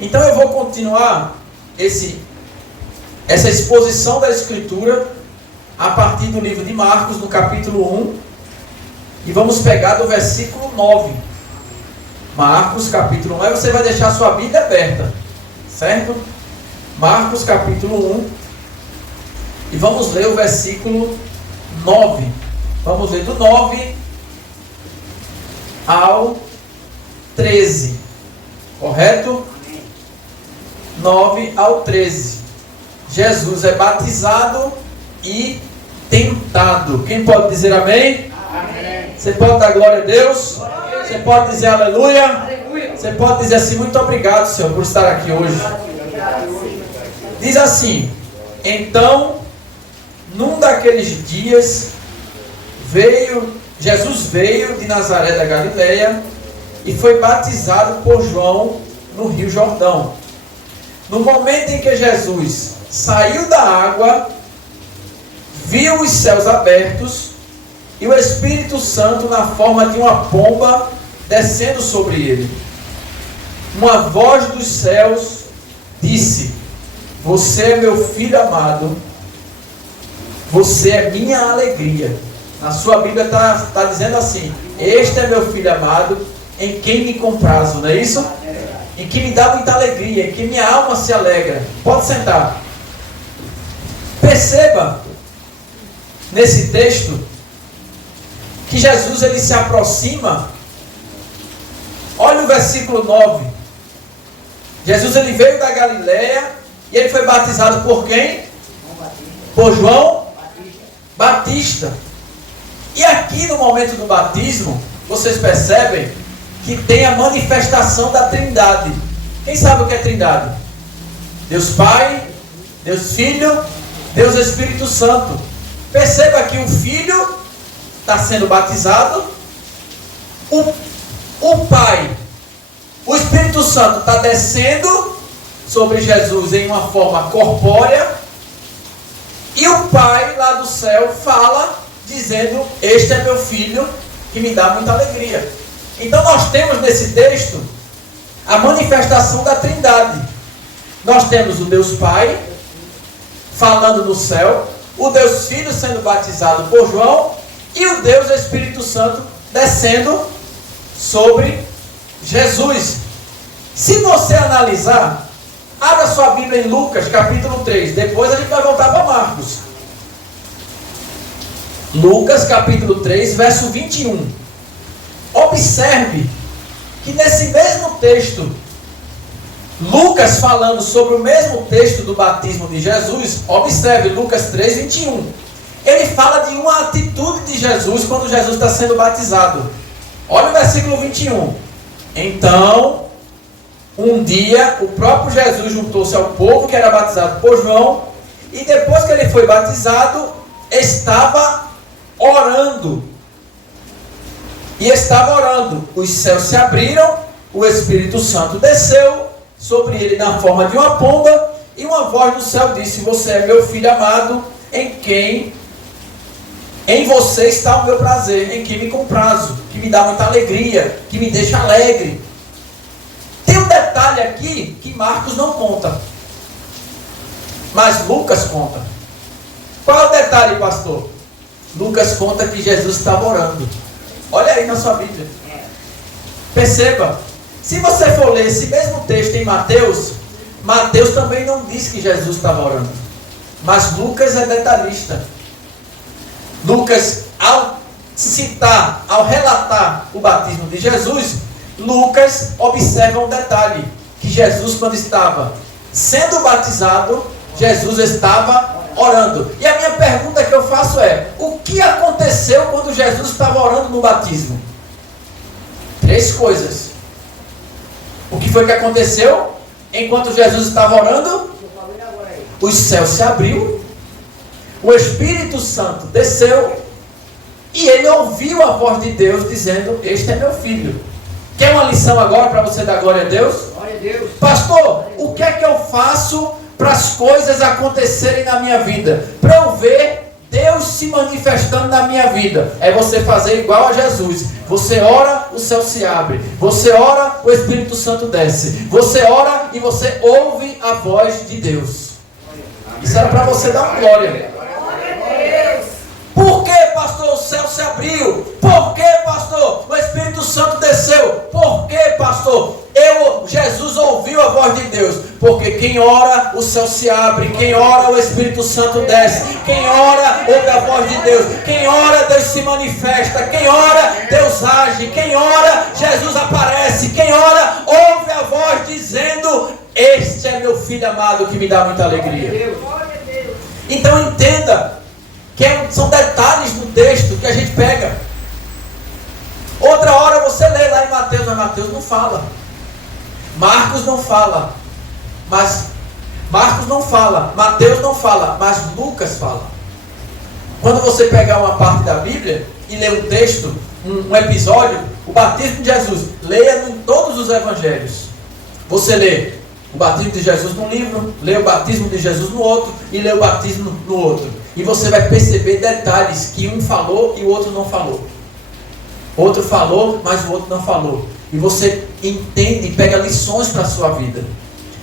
Então eu vou continuar essa exposição da Escritura a partir do livro de Marcos, no capítulo 1, e vamos pegar do versículo 9. Marcos, capítulo 1, aí você vai deixar a sua Bíblia aberta, certo? Marcos, capítulo 1, e vamos ler o versículo 9. Vamos ler do 9 ao 13, correto? 9 ao 13. Jesus é batizado e tentado. Quem pode dizer amém? Amém. Você pode dar glória a Deus? Você pode dizer aleluia? Aleluia. Você pode dizer assim, muito obrigado, Senhor, por estar aqui hoje. Diz assim: então, num daqueles dias, Jesus veio de Nazaré da Galileia e foi batizado por João no Rio Jordão. No momento em que Jesus saiu da água, viu os céus abertos e o Espírito Santo na forma de uma pomba descendo sobre ele. Uma voz dos céus disse: você é meu filho amado, você é minha alegria. Na sua Bíblia está dizendo assim: este é meu filho amado, em quem me comprazo, não é isso? Em que me dá muita alegria, em que minha alma se alegra. Pode sentar. Perceba nesse texto que Jesus ele se aproxima. Olha o versículo 9. Jesus ele veio da Galileia e ele foi batizado por quem? Por João Batista. E aqui no momento do batismo, vocês percebem que tem a manifestação da Trindade. Quem sabe o que é Trindade? Deus Pai, Deus Filho, Deus Espírito Santo. Perceba que o Filho está sendo batizado, o Pai, o Espírito Santo está descendo sobre Jesus em uma forma corpórea, e o Pai lá do céu fala, dizendo: este é meu Filho, que me dá muita alegria. Então nós temos nesse texto a manifestação da Trindade. Nós temos o Deus Pai falando no céu, o Deus Filho sendo batizado por João e o Deus Espírito Santo descendo sobre Jesus. Se você analisar, abra sua Bíblia em Lucas capítulo 3, depois a gente vai voltar para Marcos. Lucas capítulo 3, verso 21. Observe que nesse mesmo texto, Lucas falando sobre o mesmo texto do batismo de Jesus, observe Lucas 3, 21. Ele fala de uma atitude de Jesus quando Jesus está sendo batizado. Olha o versículo 21. Então, um dia, o próprio Jesus juntou-se ao povo que era batizado por João, e depois que ele foi batizado, estava orando. E estava orando, os céus se abriram, o Espírito Santo desceu sobre ele na forma de uma pomba, e uma voz do céu disse: você é meu filho amado, em você está o meu prazer, em quem me comprazo, que me dá muita alegria, que me deixa alegre. Tem um detalhe aqui que Marcos não conta, mas Lucas conta. Qual é o detalhe, pastor? Lucas conta que Jesus estava orando. Olha aí na sua Bíblia. Perceba, se você for ler esse mesmo texto em Mateus, Mateus também não diz que Jesus estava orando, mas Lucas é detalhista. Lucas, ao relatar o batismo de Jesus, Lucas observa um detalhe, que Jesus, quando estava sendo batizado, Jesus estava orando. E a minha pergunta que eu faço é: o que aconteceu quando Jesus estava orando no batismo? 3 coisas. O que foi que aconteceu enquanto Jesus estava orando? Os céus se abriu, o Espírito Santo desceu, e ele ouviu a voz de Deus dizendo: este é meu filho. Quer uma lição agora para você dar glória a Deus? Glória a Deus. Pastor, o que é que eu faço para as coisas acontecerem na minha vida? Para eu ver Deus Deus se manifestando na minha vida é você fazer igual a Jesus. Você ora, o céu se abre. Você ora, o Espírito Santo desce. Você ora e você ouve a voz de Deus. Isso era para você dar uma glória. Por que, pastor, o céu se abriu? Por que, pastor, o Espírito Santo desceu? Por que, pastor, Jesus ouviu a voz de Deus? Porque quem ora, o céu se abre. Quem ora, o Espírito Santo desce. Quem ora, ouve a voz de Deus. Quem ora, Deus se manifesta. Quem ora, Deus age. Quem ora, Jesus aparece. Quem ora, ouve a voz dizendo: este é meu filho amado que me dá muita alegria. Então entenda que são detalhes do texto que a gente pega. Outra hora você lê lá em Mateus, mas Mateus não fala. Marcos não fala. Mas Marcos não fala. Mateus não fala. Mas Lucas fala. Quando você pegar uma parte da Bíblia e ler um texto, um episódio, o batismo de Jesus, leia em todos os evangelhos. Você lê o batismo de Jesus num livro, lê o batismo de Jesus no outro e lê o batismo no outro. E você vai perceber detalhes que um falou e o outro não falou. Outro falou, mas o outro não falou. E você entende e pega lições para a sua vida.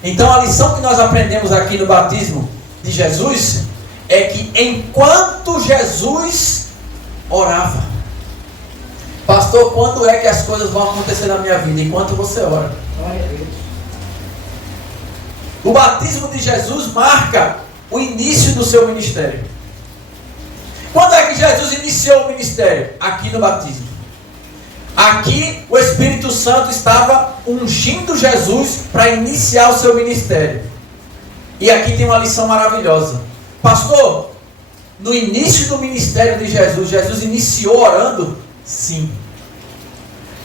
Então a lição que nós aprendemos aqui no batismo de Jesus é que enquanto Jesus orava, pastor, quando é que as coisas vão acontecer na minha vida? Enquanto você ora. O batismo de Jesus marca o início do seu ministério. Quando é que Jesus iniciou o ministério? Aqui no batismo. Aqui o Espírito Santo estava ungindo Jesus para iniciar o seu ministério. E aqui tem uma lição maravilhosa. Pastor, no início do ministério de Jesus, Jesus iniciou orando? Sim.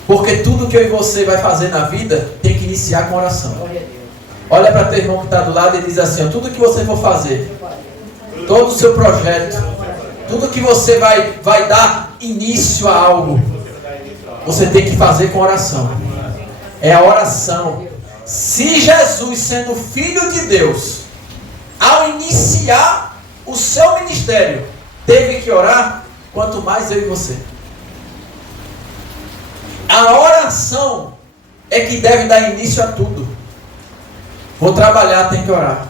Porque tudo que eu e você vai fazer na vida tem que iniciar com oração. Olha para teu irmão que está do lado e diz assim: ó, tudo que você for fazer, todo o seu projeto, tudo que você vai dar início a algo, você tem que fazer com oração. É a oração. Se Jesus, sendo filho de Deus, ao iniciar o seu ministério, teve que orar, quanto mais eu e você. A oração é que deve dar início a tudo. Vou trabalhar, tem que orar.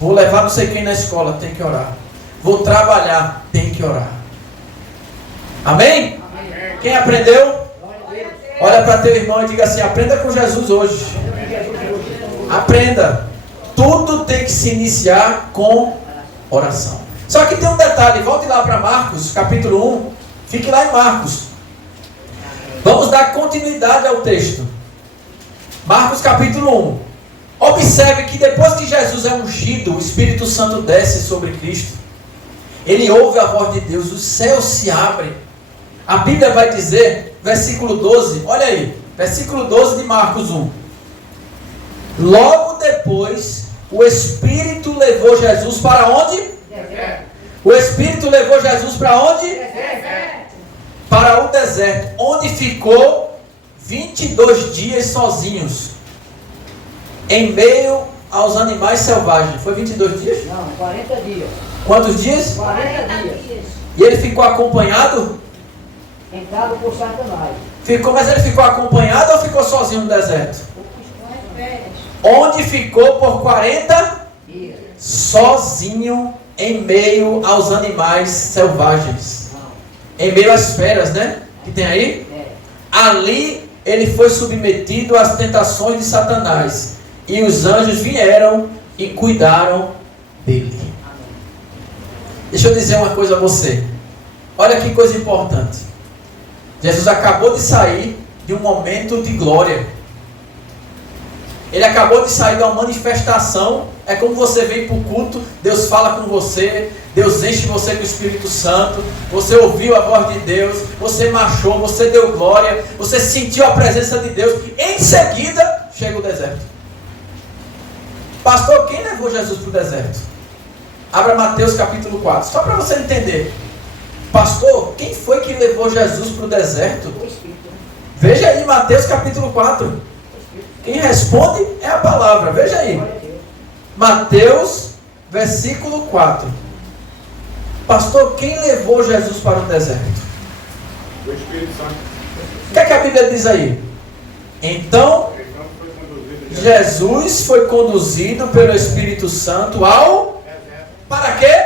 Vou levar não sei quem na escola, tem que orar. Vou trabalhar, tem que orar. Amém? Amém. Quem aprendeu? Olha para teu irmão e diga assim: aprenda com Jesus hoje. Aprenda. Tudo tem que se iniciar com oração. Só que tem um detalhe, volte lá para Marcos, capítulo 1. Fique lá em Marcos. Vamos dar continuidade ao texto. Marcos capítulo 1. Observe que depois que Jesus é ungido, o Espírito Santo desce sobre Cristo. Ele ouve a voz de Deus, os céus se abrem. A Bíblia vai dizer, versículo 12, olha aí, versículo 12 de Marcos 1. Logo depois, o Espírito levou Jesus para onde? Deserto. O Espírito levou Jesus para onde? Deserto. Para o deserto, onde ficou 22 dias sozinhos, em meio aos animais selvagens. Foi 22 dias? Não, 40 dias. Quantos dias? 40 dias. E ele ficou acompanhado? Tentado por Satanás. Mas ele ficou acompanhado ou ficou sozinho no deserto? Onde ficou por 40 dias. Sozinho em meio aos animais selvagens. Em meio às feras, né? Que tem aí? Ali ele foi submetido às tentações de Satanás. E os anjos vieram e cuidaram dele. Deixa eu dizer uma coisa a você. Olha que coisa importante. Jesus acabou de sair de um momento de glória. Ele acabou de sair de uma manifestação. É como você vem para o culto, Deus fala com você, Deus enche você com o Espírito Santo, você ouviu a voz de Deus, você marchou, você deu glória, você sentiu a presença de Deus. Em seguida, chega o deserto. Pastor, quem levou Jesus para o deserto? Abra Mateus capítulo 4, só para você entender. Pastor, quem foi que levou Jesus para o deserto? Veja aí, Mateus capítulo 4. Quem responde é a palavra, veja aí. Mateus, versículo 4. Pastor, quem levou Jesus para o deserto? O Espírito Santo. O que é que a Bíblia diz aí? Então, Jesus foi conduzido pelo Espírito Santo ao... Para quê?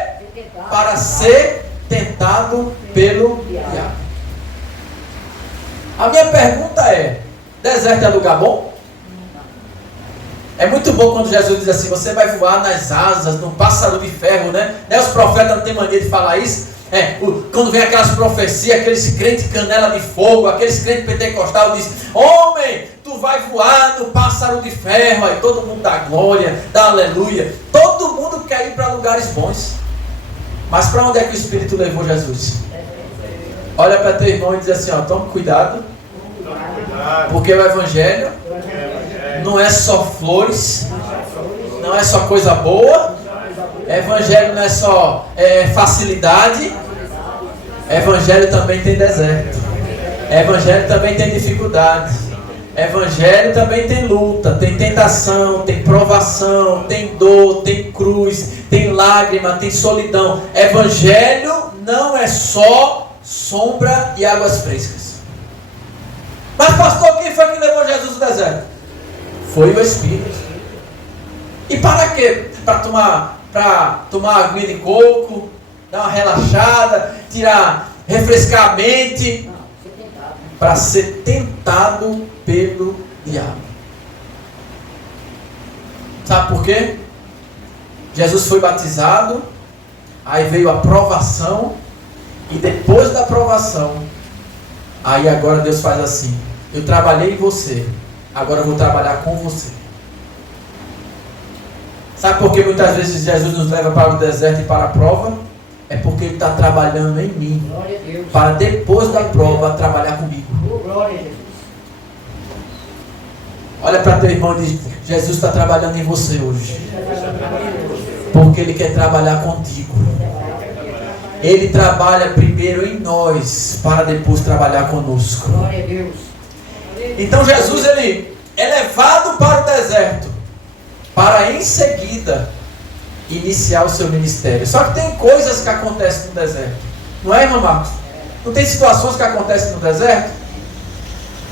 Para ser tentado pelo diabo. A minha pergunta é: deserto é lugar bom? É muito bom quando Jesus diz assim: você vai voar nas asas, num pássaro de ferro, né? Os profetas não têm mania de falar isso. Quando vem aquelas profecias, aqueles crentes canela de fogo, aqueles crentes pentecostais diz: homem, tu vai voar no pássaro de ferro. Aí todo mundo dá glória, dá aleluia. Todo mundo quer ir para lugares bons. Mas para onde é que o Espírito levou Jesus? Olha para teu irmão e diz assim: ó, tome cuidado, porque o Evangelho não é só flores, não é só coisa boa. Evangelho não é só facilidade. Evangelho também tem deserto. Evangelho também tem dificuldade. Evangelho também tem luta, tem tentação, tem provação, tem dor, tem cruz, tem lágrima, tem solidão. Evangelho não é só sombra e águas frescas. Mas pastor, quem foi que levou Jesus ao deserto? Foi o Espírito. E para quê? Para tomar aguinha de coco, dar uma relaxada, refrescar a mente, para ser tentado pelo diabo. Sabe por quê? Jesus foi batizado, aí veio a provação, e depois da provação, aí agora Deus faz assim: eu trabalhei em você, agora eu vou trabalhar com você. Sabe por que muitas vezes Jesus nos leva para o deserto e para a prova? É porque Ele está trabalhando em mim, para depois da prova trabalhar comigo. Olha para teu irmão e diz: Jesus está trabalhando em você hoje, porque Ele quer trabalhar contigo. Ele trabalha primeiro em nós, para depois trabalhar conosco. Então Jesus, ele é levado para o deserto, para em seguida iniciar o seu ministério. Só que tem coisas que acontecem no deserto, não é, irmão Marcos? Não tem situações que acontecem no deserto?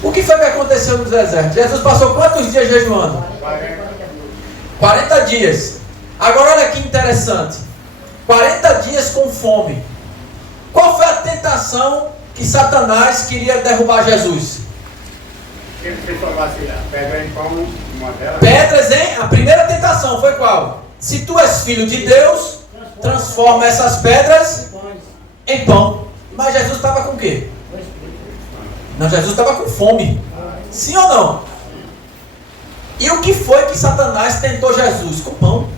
O que foi que aconteceu no deserto? Jesus passou quantos dias jejuando? 40 dias. Agora olha que interessante: 40 dias com fome. Qual foi a tentação que Satanás queria derrubar Jesus? Ele fez pedra em pão, uma delas. Pedras, hein? A primeira tentação foi qual? Se tu és filho de Deus, transforma essas pedras em pão. Mas Jesus estava com o quê? Não, Jesus estava com fome. Sim ou não? E o que foi que Satanás tentou Jesus? Com pão.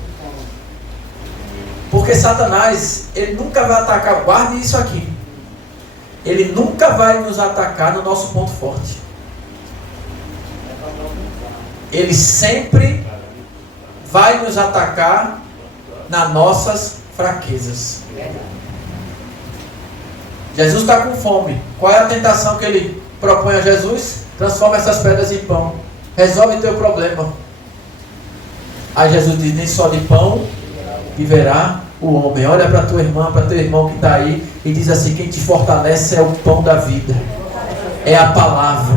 Porque Satanás, ele nunca vai atacar, guarde isso aqui, ele nunca vai nos atacar no nosso ponto forte. Ele sempre vai nos atacar nas nossas fraquezas. Jesus está com fome. Qual é a tentação que ele propõe a Jesus? Transforma essas pedras em pão. Resolve teu problema. Aí Jesus diz: nem só de pão viverá o homem. Olha para tua irmã, para teu irmão que está aí, e diz assim: quem te fortalece é o pão da vida, é a palavra.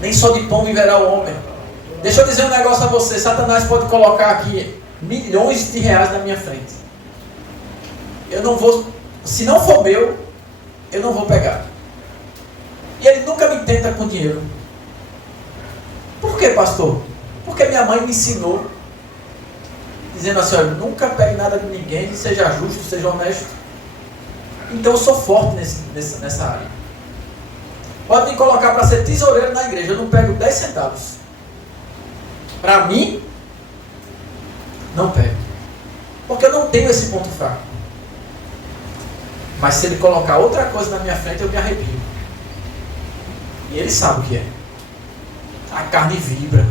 Nem só de pão viverá o homem. Deixa eu dizer um negócio a você: Satanás pode colocar aqui milhões de reais na minha frente. Eu não vou, se não for meu, eu não vou pegar. E ele nunca me tenta com dinheiro. Por quê, pastor? Porque minha mãe me ensinou, dizendo assim: olha, nunca pegue nada de ninguém, seja justo, seja honesto. Então eu sou forte nessa área. Pode me colocar para ser tesoureiro na igreja, eu não pego 10 centavos. Para mim, não pego. Porque eu não tenho esse ponto fraco. Mas se ele colocar outra coisa na minha frente, eu me arrepio. E ele sabe o que é. A carne vibra.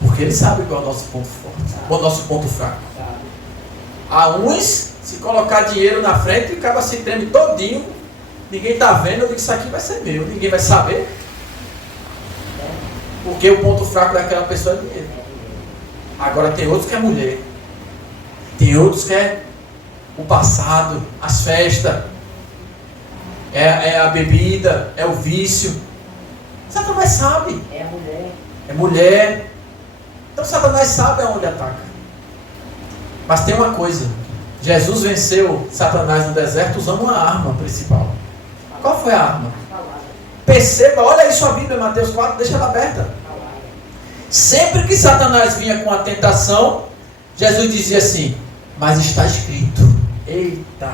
Porque ele sabe qual é o nosso ponto forte, qual é o nosso ponto fraco. Há uns, se colocar dinheiro na frente, o cara se treme todinho, ninguém está vendo, eu digo: isso aqui vai ser meu, ninguém vai saber. Porque o ponto fraco daquela pessoa é dinheiro. Agora tem outros que é mulher. Tem outros que é o passado, as festas. É a bebida, é o vício. Satanás sabe. É a mulher. É mulher. Então Satanás sabe aonde ataca. Mas tem uma coisa. Jesus venceu Satanás no deserto usando uma arma principal. Qual foi a arma? Palavra. Perceba, olha aí sua Bíblia, Mateus 4, deixa ela aberta. Palavra. Sempre que Satanás vinha com a tentação, Jesus dizia assim, mas está escrito. Eita.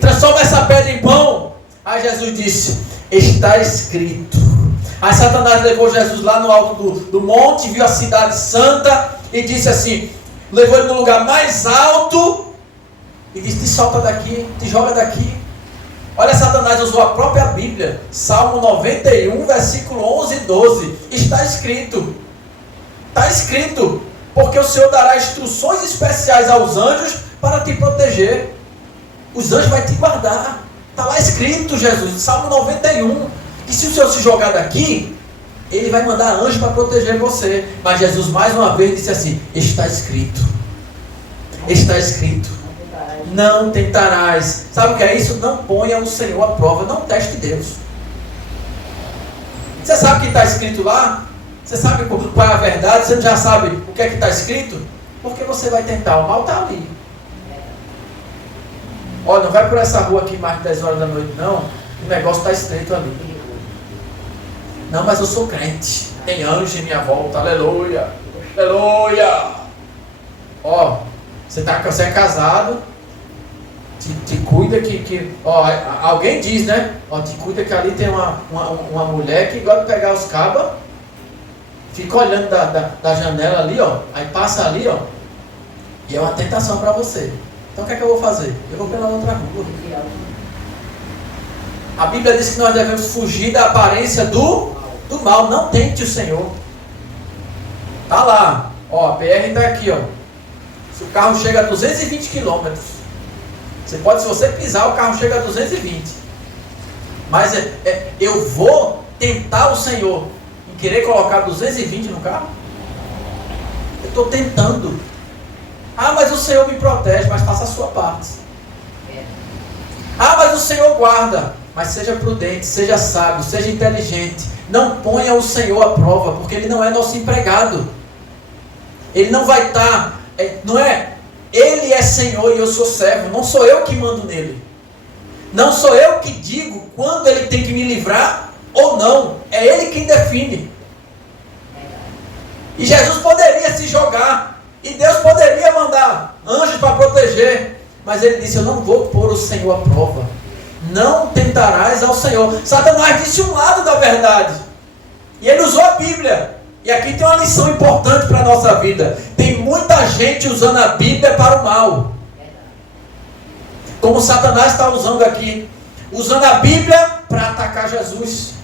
Transforma essa pedra em pão. Aí Jesus disse, está escrito. Aí Satanás levou Jesus lá no alto do monte, viu a cidade santa e disse assim, levou ele no lugar mais alto e disse, te solta daqui, te joga daqui. Olha, Satanás usou a própria Bíblia, Salmo 91, versículo 11 e 12. Está escrito. Está escrito. Porque o Senhor dará instruções especiais aos anjos para te proteger. Os anjos vão te guardar. Está lá escrito, Jesus, Salmo 91. Que se o Senhor se jogar daqui, Ele vai mandar anjos para proteger você. Mas Jesus mais uma vez disse assim, está escrito. Está escrito. Não tentarás. Sabe o que é isso? Não ponha o Senhor à prova. Não teste Deus. Você sabe o que está escrito lá? Você sabe qual é a verdade? Você já sabe o que é que está escrito? Porque você vai tentar. O mal está ali. Olha, não vai por essa rua aqui mais de 10 horas da noite, não. O negócio está estreito ali. Não, mas eu sou crente. Tem anjo em minha volta. Aleluia. Aleluia. Ó, você é casado. Te cuida que ó, alguém diz, né? Ó, te cuida que ali tem uma mulher que gosta de pegar os cabas, fica olhando da janela ali, ó, aí passa ali, ó, e é uma tentação para você. Então o que é que eu vou fazer? Eu vou pela outra rua. A Bíblia diz que nós devemos fugir da aparência do mal. Não tente o Senhor. Tá lá, ó, a PR está aqui, ó. Se o carro chega a 220 km. Você pode, se você pisar, o carro chega a 220. Mas eu vou tentar o Senhor em querer colocar 220 no carro? Eu estou tentando. Ah, mas o Senhor me protege, mas faça a sua parte. Ah, mas o Senhor guarda. Mas seja prudente, seja sábio, seja inteligente. Não ponha o Senhor à prova, porque Ele não é nosso empregado. Ele não vai estar, não é? Ele é Senhor e eu sou servo. Não sou eu que mando nele. Não sou eu que digo quando ele tem que me livrar ou não. É ele quem define. E Jesus poderia se jogar. E Deus poderia mandar anjos para proteger. Mas ele disse, eu não vou pôr o Senhor à prova. Não tentarás ao Senhor. Satanás disse um lado da verdade. E ele usou a Bíblia. E aqui tem uma lição importante para a nossa vida. Tem muita gente usando a Bíblia para o mal. Como Satanás está usando aqui. Usando a Bíblia para atacar Jesus.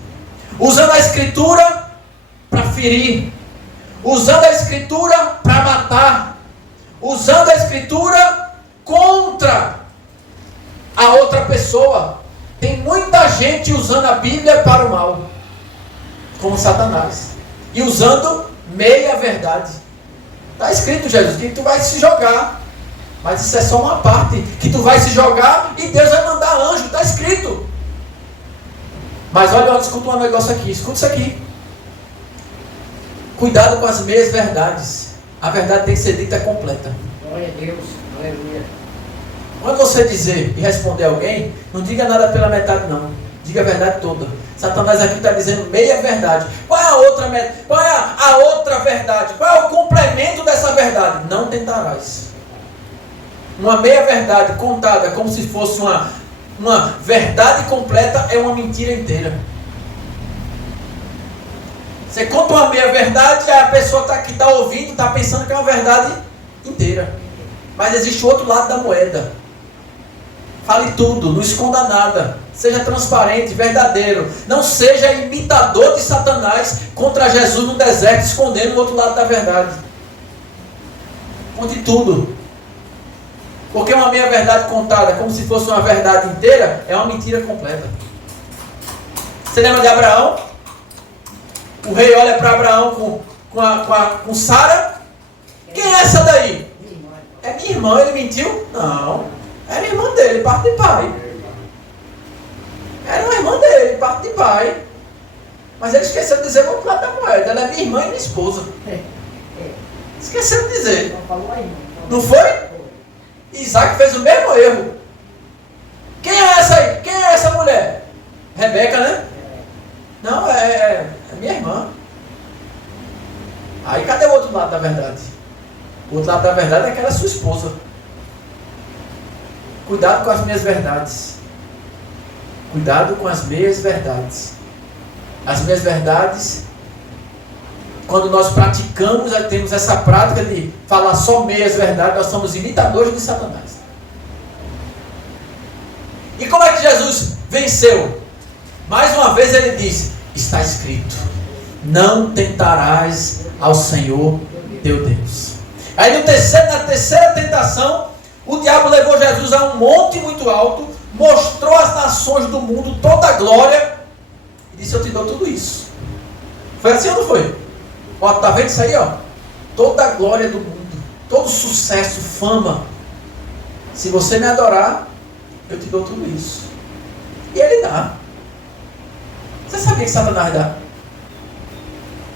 Usando a Escritura para ferir. Usando a Escritura para matar. Usando a Escritura contra a outra pessoa. Tem muita gente usando a Bíblia para o mal. Como Satanás. E usando meia verdade. Está escrito, Jesus, que tu vai se jogar. Mas isso é só uma parte. Que tu vai se jogar e Deus vai mandar anjo. Está escrito. Mas olha, escuta um negócio aqui. Escuta isso aqui. Cuidado com as meias verdades. A verdade tem que ser dita completa. Glória a Deus. Aleluia. Quando você dizer e responder alguém, não diga nada pela metade não. Diga a verdade toda. Satanás aqui está dizendo meia verdade. Qual é a outra verdade? Qual é o complemento dessa verdade? Não tentarás. Uma meia verdade contada como se fosse uma verdade completa é uma mentira inteira. Você conta uma meia verdade e a pessoa que está ouvindo está pensando que é uma verdade inteira. Mas existe o outro lado da moeda. Fale tudo, não esconda nada. Seja transparente, verdadeiro. Não seja imitador de Satanás contra Jesus no deserto, escondendo o outro lado da verdade. Conte tudo. Porque uma meia verdade contada como se fosse uma verdade inteira é uma mentira completa. Você lembra de Abraão? O rei olha para Abraão com Sara? Quem é essa daí? É minha irmã, ele mentiu? Não. Era irmã dele, parte de pai. Era uma irmã dele, parte de pai. Mas ele esqueceu de dizer o outro lado da moeda. Ela é minha irmã e minha esposa. Esqueceu de dizer. Não foi? Isaac fez o mesmo erro. Quem é essa aí? Quem é essa mulher? Rebeca, né? Não, é minha irmã. Aí cadê o outro lado da verdade? O outro lado da verdade é que ela é sua esposa. Cuidado com as minhas verdades. Cuidado com as meias verdades. As meias verdades, quando nós praticamos, temos essa prática de falar só meias verdades, nós somos imitadores de Satanás. E como é que Jesus venceu? Mais uma vez ele disse, está escrito, não tentarás ao Senhor teu Deus. Aí na terceira tentação, o diabo levou Jesus a um monte muito alto, mostrou às nações do mundo toda a glória, e disse, eu te dou tudo isso. Foi assim ou não foi? Ó, tá vendo isso aí, ó? Toda a glória do mundo, todo sucesso, fama. Se você me adorar, eu te dou tudo isso. E ele dá. Você sabia que Satanás dá?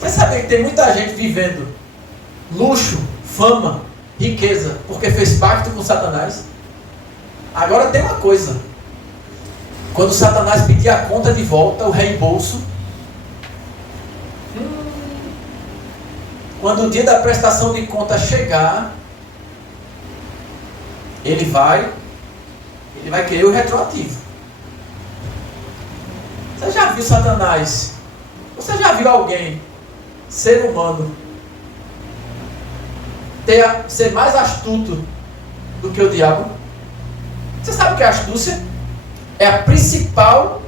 Você sabia que tem muita gente vivendo luxo, fama, riqueza, porque fez pacto com Satanás? Agora tem uma coisa. Quando Satanás pedir a conta de volta, o reembolso, quando o dia da prestação de conta chegar, ele vai querer o retroativo. Você já viu Satanás? Você já viu alguém, ser humano, ser mais astuto do que o diabo? Você sabe o que é astúcia? É a principal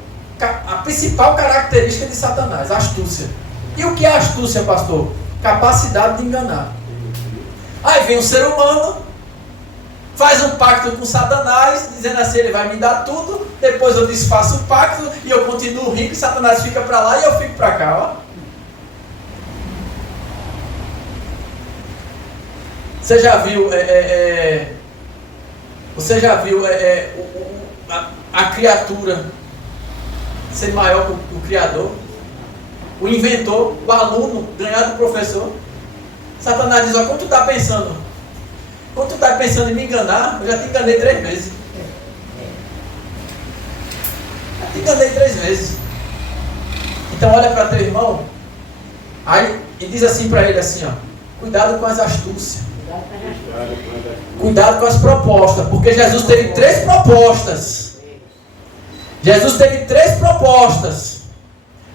característica de Satanás, a astúcia. E o que é astúcia, pastor? Capacidade de enganar. Aí vem um ser humano, faz um pacto com Satanás, dizendo assim, ele vai me dar tudo, depois eu desfaço o pacto, e eu continuo rico, e Satanás fica para lá, e eu fico para cá, ó. Você já viu, a criatura ser maior que o Criador? O inventor, o aluno, ganhar do professor. Satanás diz, ó, quando tu está pensando? Quando tu está pensando em me enganar, eu já te enganei 3 vezes. Já te enganei 3 vezes. Então olha para teu irmão, aí, e diz assim para ele assim, ó, cuidado com as astúcias. Cuidado com as propostas, porque Jesus teve 3 propostas. Jesus teve 3 propostas,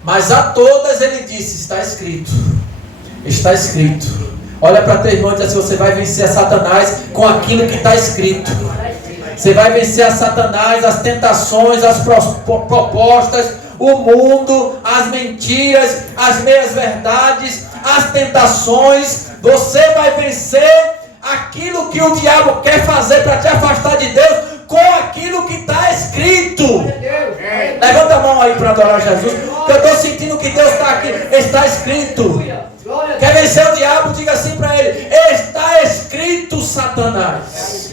mas a todas ele disse, está escrito. Está escrito. Olha para teu irmão e diz assim, você vai vencer a Satanás com aquilo que está escrito. Você vai vencer a Satanás, as tentações, as propostas, o mundo, as mentiras, as meias verdades, as tentações. Você vai vencer aquilo que o diabo quer fazer para te afastar de Deus com aquilo que está escrito. Levanta a mão aí para adorar Jesus, que eu estou sentindo que Deus está aqui. Está escrito. Quer vencer o diabo? Diga assim para ele, está escrito, Satanás.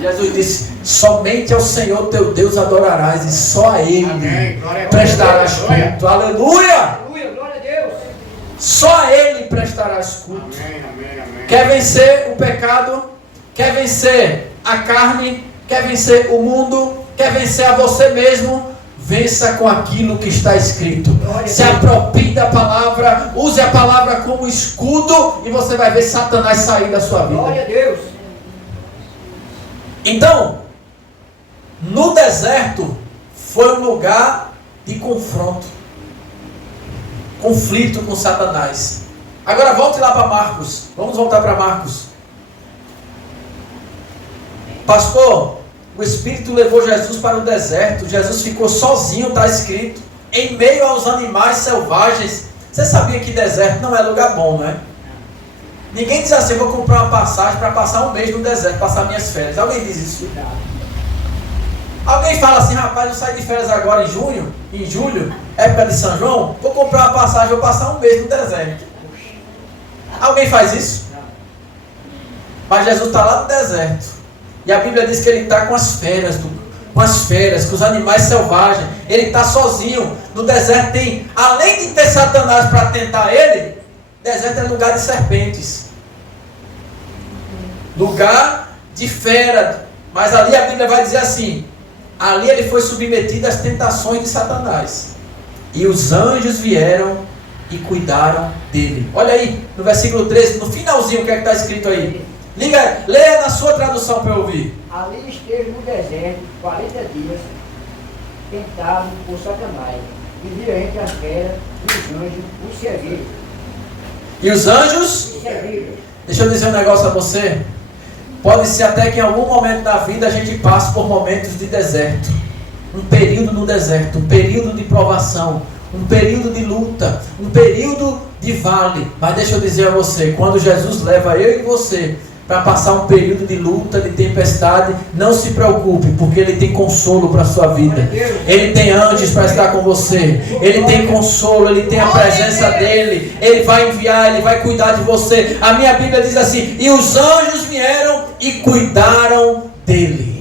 Jesus disse, somente ao Senhor teu Deus adorarás, e só a Ele prestarás culto. Aleluia! Só a Ele prestarás culto. Quer vencer o pecado? Quer vencer a carne? Quer vencer o mundo? Quer vencer a você mesmo? Vença com aquilo que está escrito. Se aproprie da palavra, use a palavra como escudo, e você vai ver Satanás sair da sua vida. Glória a Deus. Então, no deserto foi um lugar de confronto, conflito com Satanás. Agora volte lá para Marcos. Vamos voltar para Marcos. Pastor, o Espírito levou Jesus para o deserto. Jesus ficou sozinho, está escrito, em meio aos animais selvagens. Você sabia que deserto não é lugar bom, não é? Ninguém diz assim, vou comprar uma passagem para passar um mês no deserto, passar minhas férias. Alguém diz isso? Alguém fala assim, rapaz, eu saí de férias agora em julho, época de São João, vou comprar uma passagem, vou passar um mês no deserto. Alguém faz isso? Não. Mas Jesus está lá no deserto. E a Bíblia diz que ele está com as feras, com os animais selvagens. Ele está sozinho. No deserto tem, além de ter Satanás para tentar ele, deserto é lugar de serpentes. Lugar de fera. Mas ali a Bíblia vai dizer assim: ali ele foi submetido às tentações de Satanás. E os anjos vieram e cuidaram dele. Olha aí, no versículo 13, no finalzinho, o que é que está escrito aí? Leia na sua tradução para eu ouvir. Ali esteve no deserto 40 dias, tentado por Satanás, e viu entre as feras, e os anjos o serviram. E os anjos? O serviram. Deixa eu dizer um negócio a você. Pode ser até que em algum momento da vida a gente passe por momentos de deserto. Um período no deserto, um período de provação, um período de luta, um período de vale. Mas deixa eu dizer a você, quando Jesus leva eu e você para passar um período de luta, de tempestade, não se preocupe, porque Ele tem consolo para a sua vida. Ele tem anjos para estar com você. Ele tem consolo, Ele tem a presença dEle. Ele vai enviar, Ele vai cuidar de você. A minha Bíblia diz assim: e os anjos vieram e cuidaram dEle.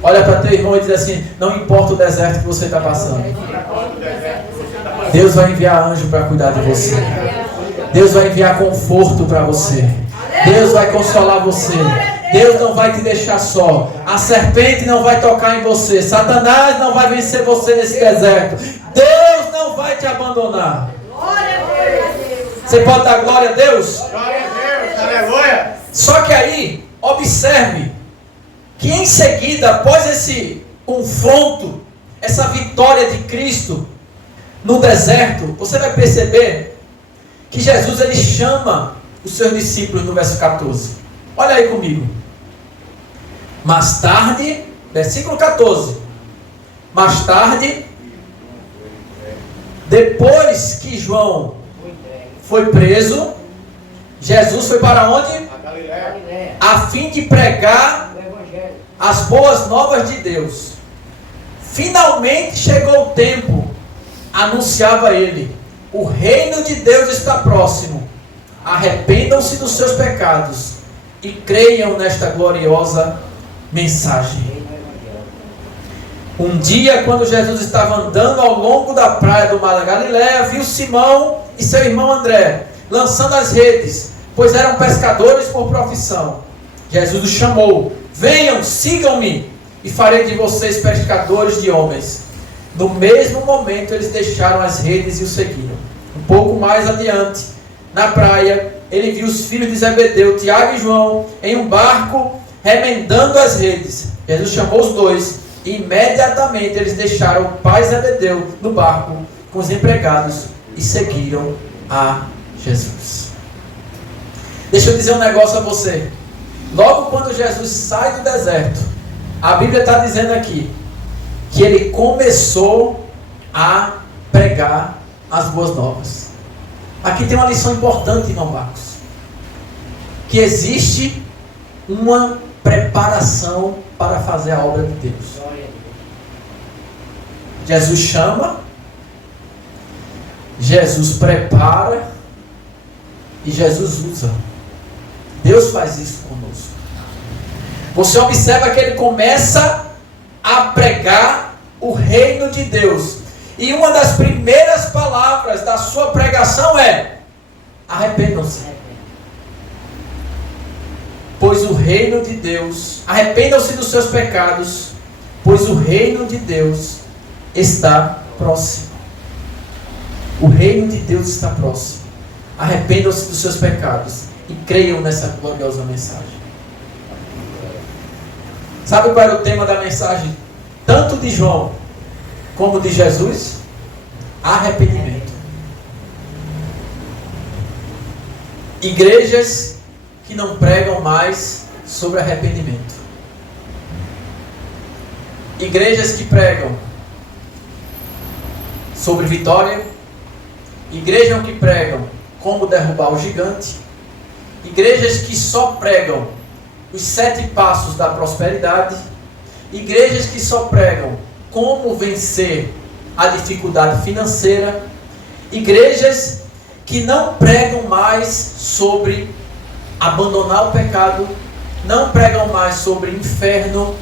Olha para teu irmão e diz assim: não importa o deserto que você está passando, Deus vai enviar anjo para cuidar de você. Deus vai enviar conforto para você. Deus vai consolar você. Deus não vai te deixar só. A serpente não vai tocar em você. Satanás não vai vencer você nesse deserto. Deus não vai te abandonar. Você pode dar glória a Deus? Glória a Deus, aleluia. Só que aí, observe que em seguida, após esse confronto, essa vitória de Cristo no deserto, você vai perceber que Jesus ele chama os seus discípulos no verso 14. Olha aí comigo. Mais tarde, versículo 14. Mais tarde, depois que João foi preso, Jesus foi para onde? A Galileia. A fim de pregar O Evangelho. as boas novas de Deus. Finalmente chegou o tempo, anunciava ele: o reino de Deus está próximo. Arrependam-se dos seus pecados e creiam nesta gloriosa mensagem. Um dia, quando Jesus estava andando ao longo da praia do mar da Galileia, viu Simão e seu irmão André lançando as redes, pois eram pescadores por profissão. Jesus os chamou: venham, sigam-me, e farei de vocês pescadores de homens. No mesmo momento eles deixaram as redes e o seguiram. Um pouco mais adiante, na praia, ele viu os filhos de Zebedeu, Tiago e João, em um barco remendando as redes. Jesus chamou os dois e imediatamente eles deixaram o pai Zebedeu no barco com os empregados e seguiram a Jesus. Deixa eu dizer um negócio a você. Logo quando Jesus sai do deserto, a Bíblia está dizendo aqui que ele começou a pregar as boas novas. Aqui tem uma lição importante, irmão Marcos, que existe uma preparação para fazer a obra de Deus. Jesus chama, Jesus prepara e Jesus usa. Deus faz isso conosco. Você observa que ele começa a pregar o reino de Deus. E uma das primeiras palavras da sua pregação é: arrependam-se. Pois o reino de Deus, arrependam-se dos seus pecados, pois o reino de Deus está próximo. O reino de Deus está próximo. Arrependam-se dos seus pecados e creiam nessa gloriosa mensagem. Sabe qual era o tema da mensagem, tanto de João como de Jesus? Arrependimento. Igrejas que não pregam mais sobre arrependimento. Igrejas que pregam sobre vitória. Igrejas que pregam como derrubar o gigante. Igrejas que só pregam os 7 passos da prosperidade. Igrejas que só pregam como vencer a dificuldade financeira. Igrejas que não pregam mais sobre abandonar o pecado, não pregam mais sobre inferno,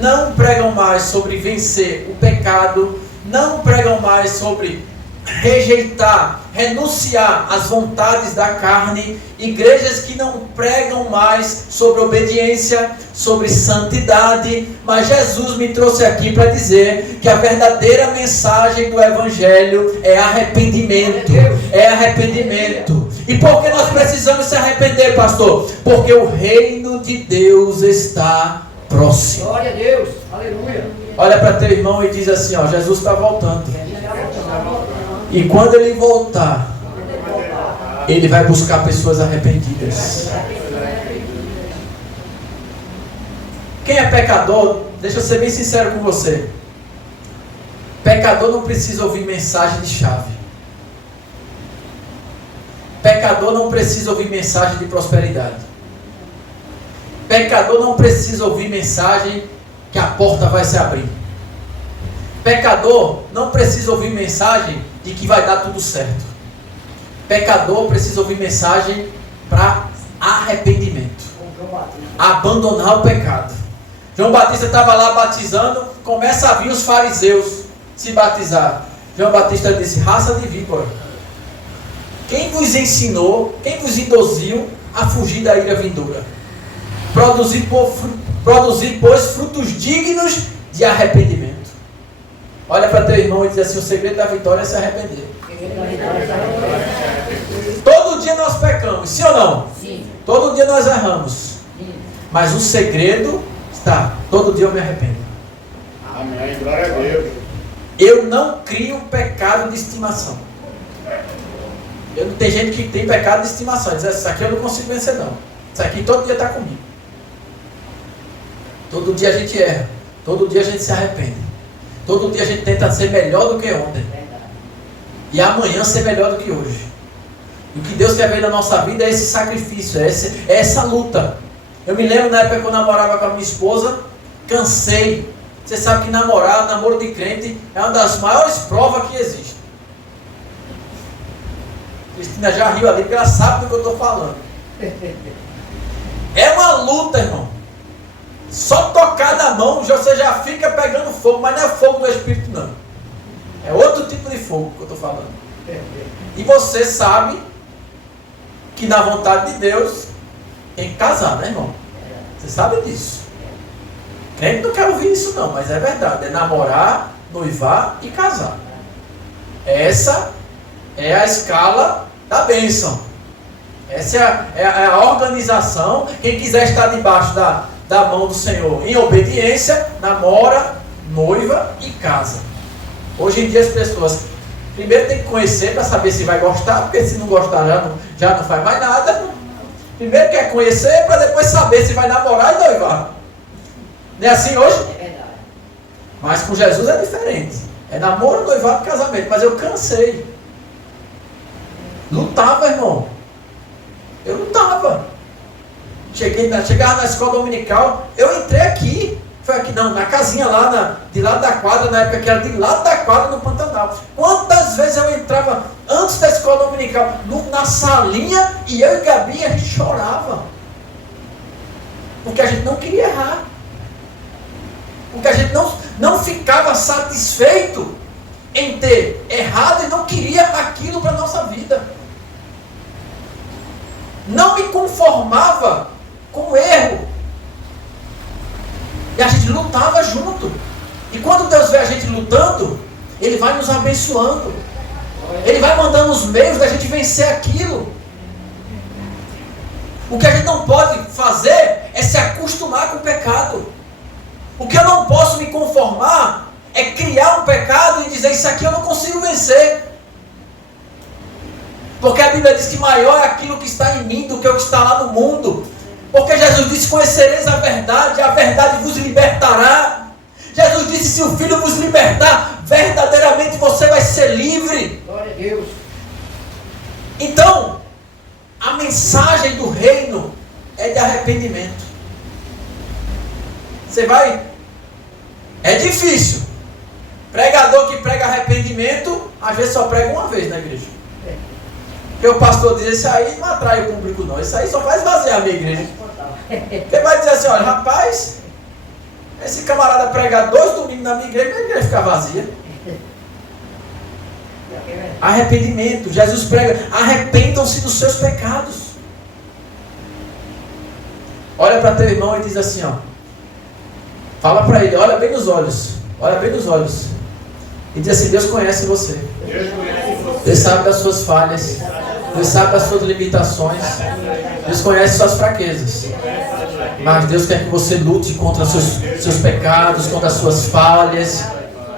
não pregam mais sobre vencer o pecado, não pregam mais sobre rejeitar, renunciar às vontades da carne, igrejas que não pregam mais sobre obediência, sobre santidade, mas Jesus me trouxe aqui para dizer que a verdadeira mensagem do Evangelho é arrependimento, é arrependimento. E por que nós precisamos se arrepender, pastor? Porque o reino de Deus está próximo. Glória a Deus, aleluia. Olha para teu irmão e diz assim, ó, Jesus está voltando. E quando ele voltar, ele vai buscar pessoas arrependidas. Quem é pecador, deixa eu ser bem sincero com você. Pecador não precisa ouvir mensagem de chave. Pecador não precisa ouvir mensagem de prosperidade. Pecador não precisa ouvir mensagem que a porta vai se abrir. Pecador não precisa ouvir mensagem de que vai dar tudo certo. Pecador precisa ouvir mensagem para arrependimento. Abandonar o pecado. João Batista estava lá batizando, começa a vir os fariseus se batizar. João Batista disse, raça de víbora, quem vos ensinou, quem vos induziu a fugir da ira vindoura? Produzir, pois, frutos dignos de arrependimento. Olha para teu irmão e diz assim, o segredo da vitória é se arrepender. Todo dia nós pecamos, sim ou não? Sim. Todo dia nós erramos. Sim. Mas o segredo está, todo dia eu me arrependo. Amém, glória a Deus. Eu não crio pecado de estimação. Tem gente que tem pecado de estimação, diz, isso aqui eu não consigo vencer não. Isso aqui todo dia está comigo. Todo dia a gente erra. Todo dia a gente se arrepende. Todo dia a gente tenta ser melhor do que ontem. E amanhã ser melhor do que hoje. E o que Deus quer ver na nossa vida é esse sacrifício, é essa luta. Eu me lembro na época que eu namorava com a minha esposa, cansei. Você sabe que namoro de crente é uma das maiores provas que existe. Cristina já riu ali porque ela sabe do que eu estou falando. É uma luta, irmão. Só tocar na mão você já fica pegando fogo, mas não é fogo do Espírito não. É outro tipo de fogo que eu estou falando. E você sabe que na vontade de Deus tem que casar, né, irmão? Você sabe disso. Crente não quer ouvir isso não, mas é verdade. É namorar, noivar e casar. Essa é a escala da bênção. Essa é a organização. Quem quiser estar debaixo da mão do Senhor em obediência, namora, noiva e casa. Hoje em dia as pessoas primeiro tem que conhecer para saber se vai gostar, porque se não gostar já não faz mais nada. Primeiro quer conhecer para depois saber se vai namorar e noivar. Não é assim hoje? É verdade. Mas com Jesus é diferente. É namoro, noivado, casamento. Mas eu cansei. Lutava, irmão. Eu lutava. Chegava na escola dominical, eu entrei aqui. Foi aqui, não, na casinha lá, de lado da quadra, na época que era de lado da quadra no Pantanal. Quantas vezes eu entrava antes da escola dominical, na salinha, e eu e Gabi, a gente chorava. Porque a gente não queria errar. Porque a gente não ficava satisfeito em ter errado e não queria aquilo para a nossa vida. Não me conformava com o erro. E a gente lutava junto. E quando Deus vê a gente lutando, Ele vai nos abençoando. Ele vai mandando os meios da gente vencer aquilo. O que a gente não pode fazer é se acostumar com o pecado. O que eu não posso me conformar é criar um pecado e dizer, isso aqui eu não consigo vencer. Porque a Bíblia diz que maior é aquilo que está em mim do que o que está lá no mundo. Porque Jesus disse, conhecereis a verdade vos libertará. Jesus disse, se o Filho vos libertar, verdadeiramente você vai ser livre. Glória a Deus. Então, a mensagem do reino é de arrependimento. Você vai... É difícil. Pregador que prega arrependimento, às vezes só prega uma vez na igreja. Porque o pastor diz, isso aí não atrai o público não, isso aí só faz vaziar a minha igreja. Porque vai dizer assim, olha, rapaz, esse camarada pregar 2 domingos na minha igreja fica vazia. Arrependimento, Jesus prega, arrependam-se dos seus pecados. Olha para teu irmão e diz assim, ó, fala para ele, olha bem nos olhos, e diz assim, Deus conhece você. Deus sabe das suas falhas, Deus sabe das suas limitações, Deus conhece suas fraquezas, mas Deus quer que você lute contra seus pecados, contra as suas falhas.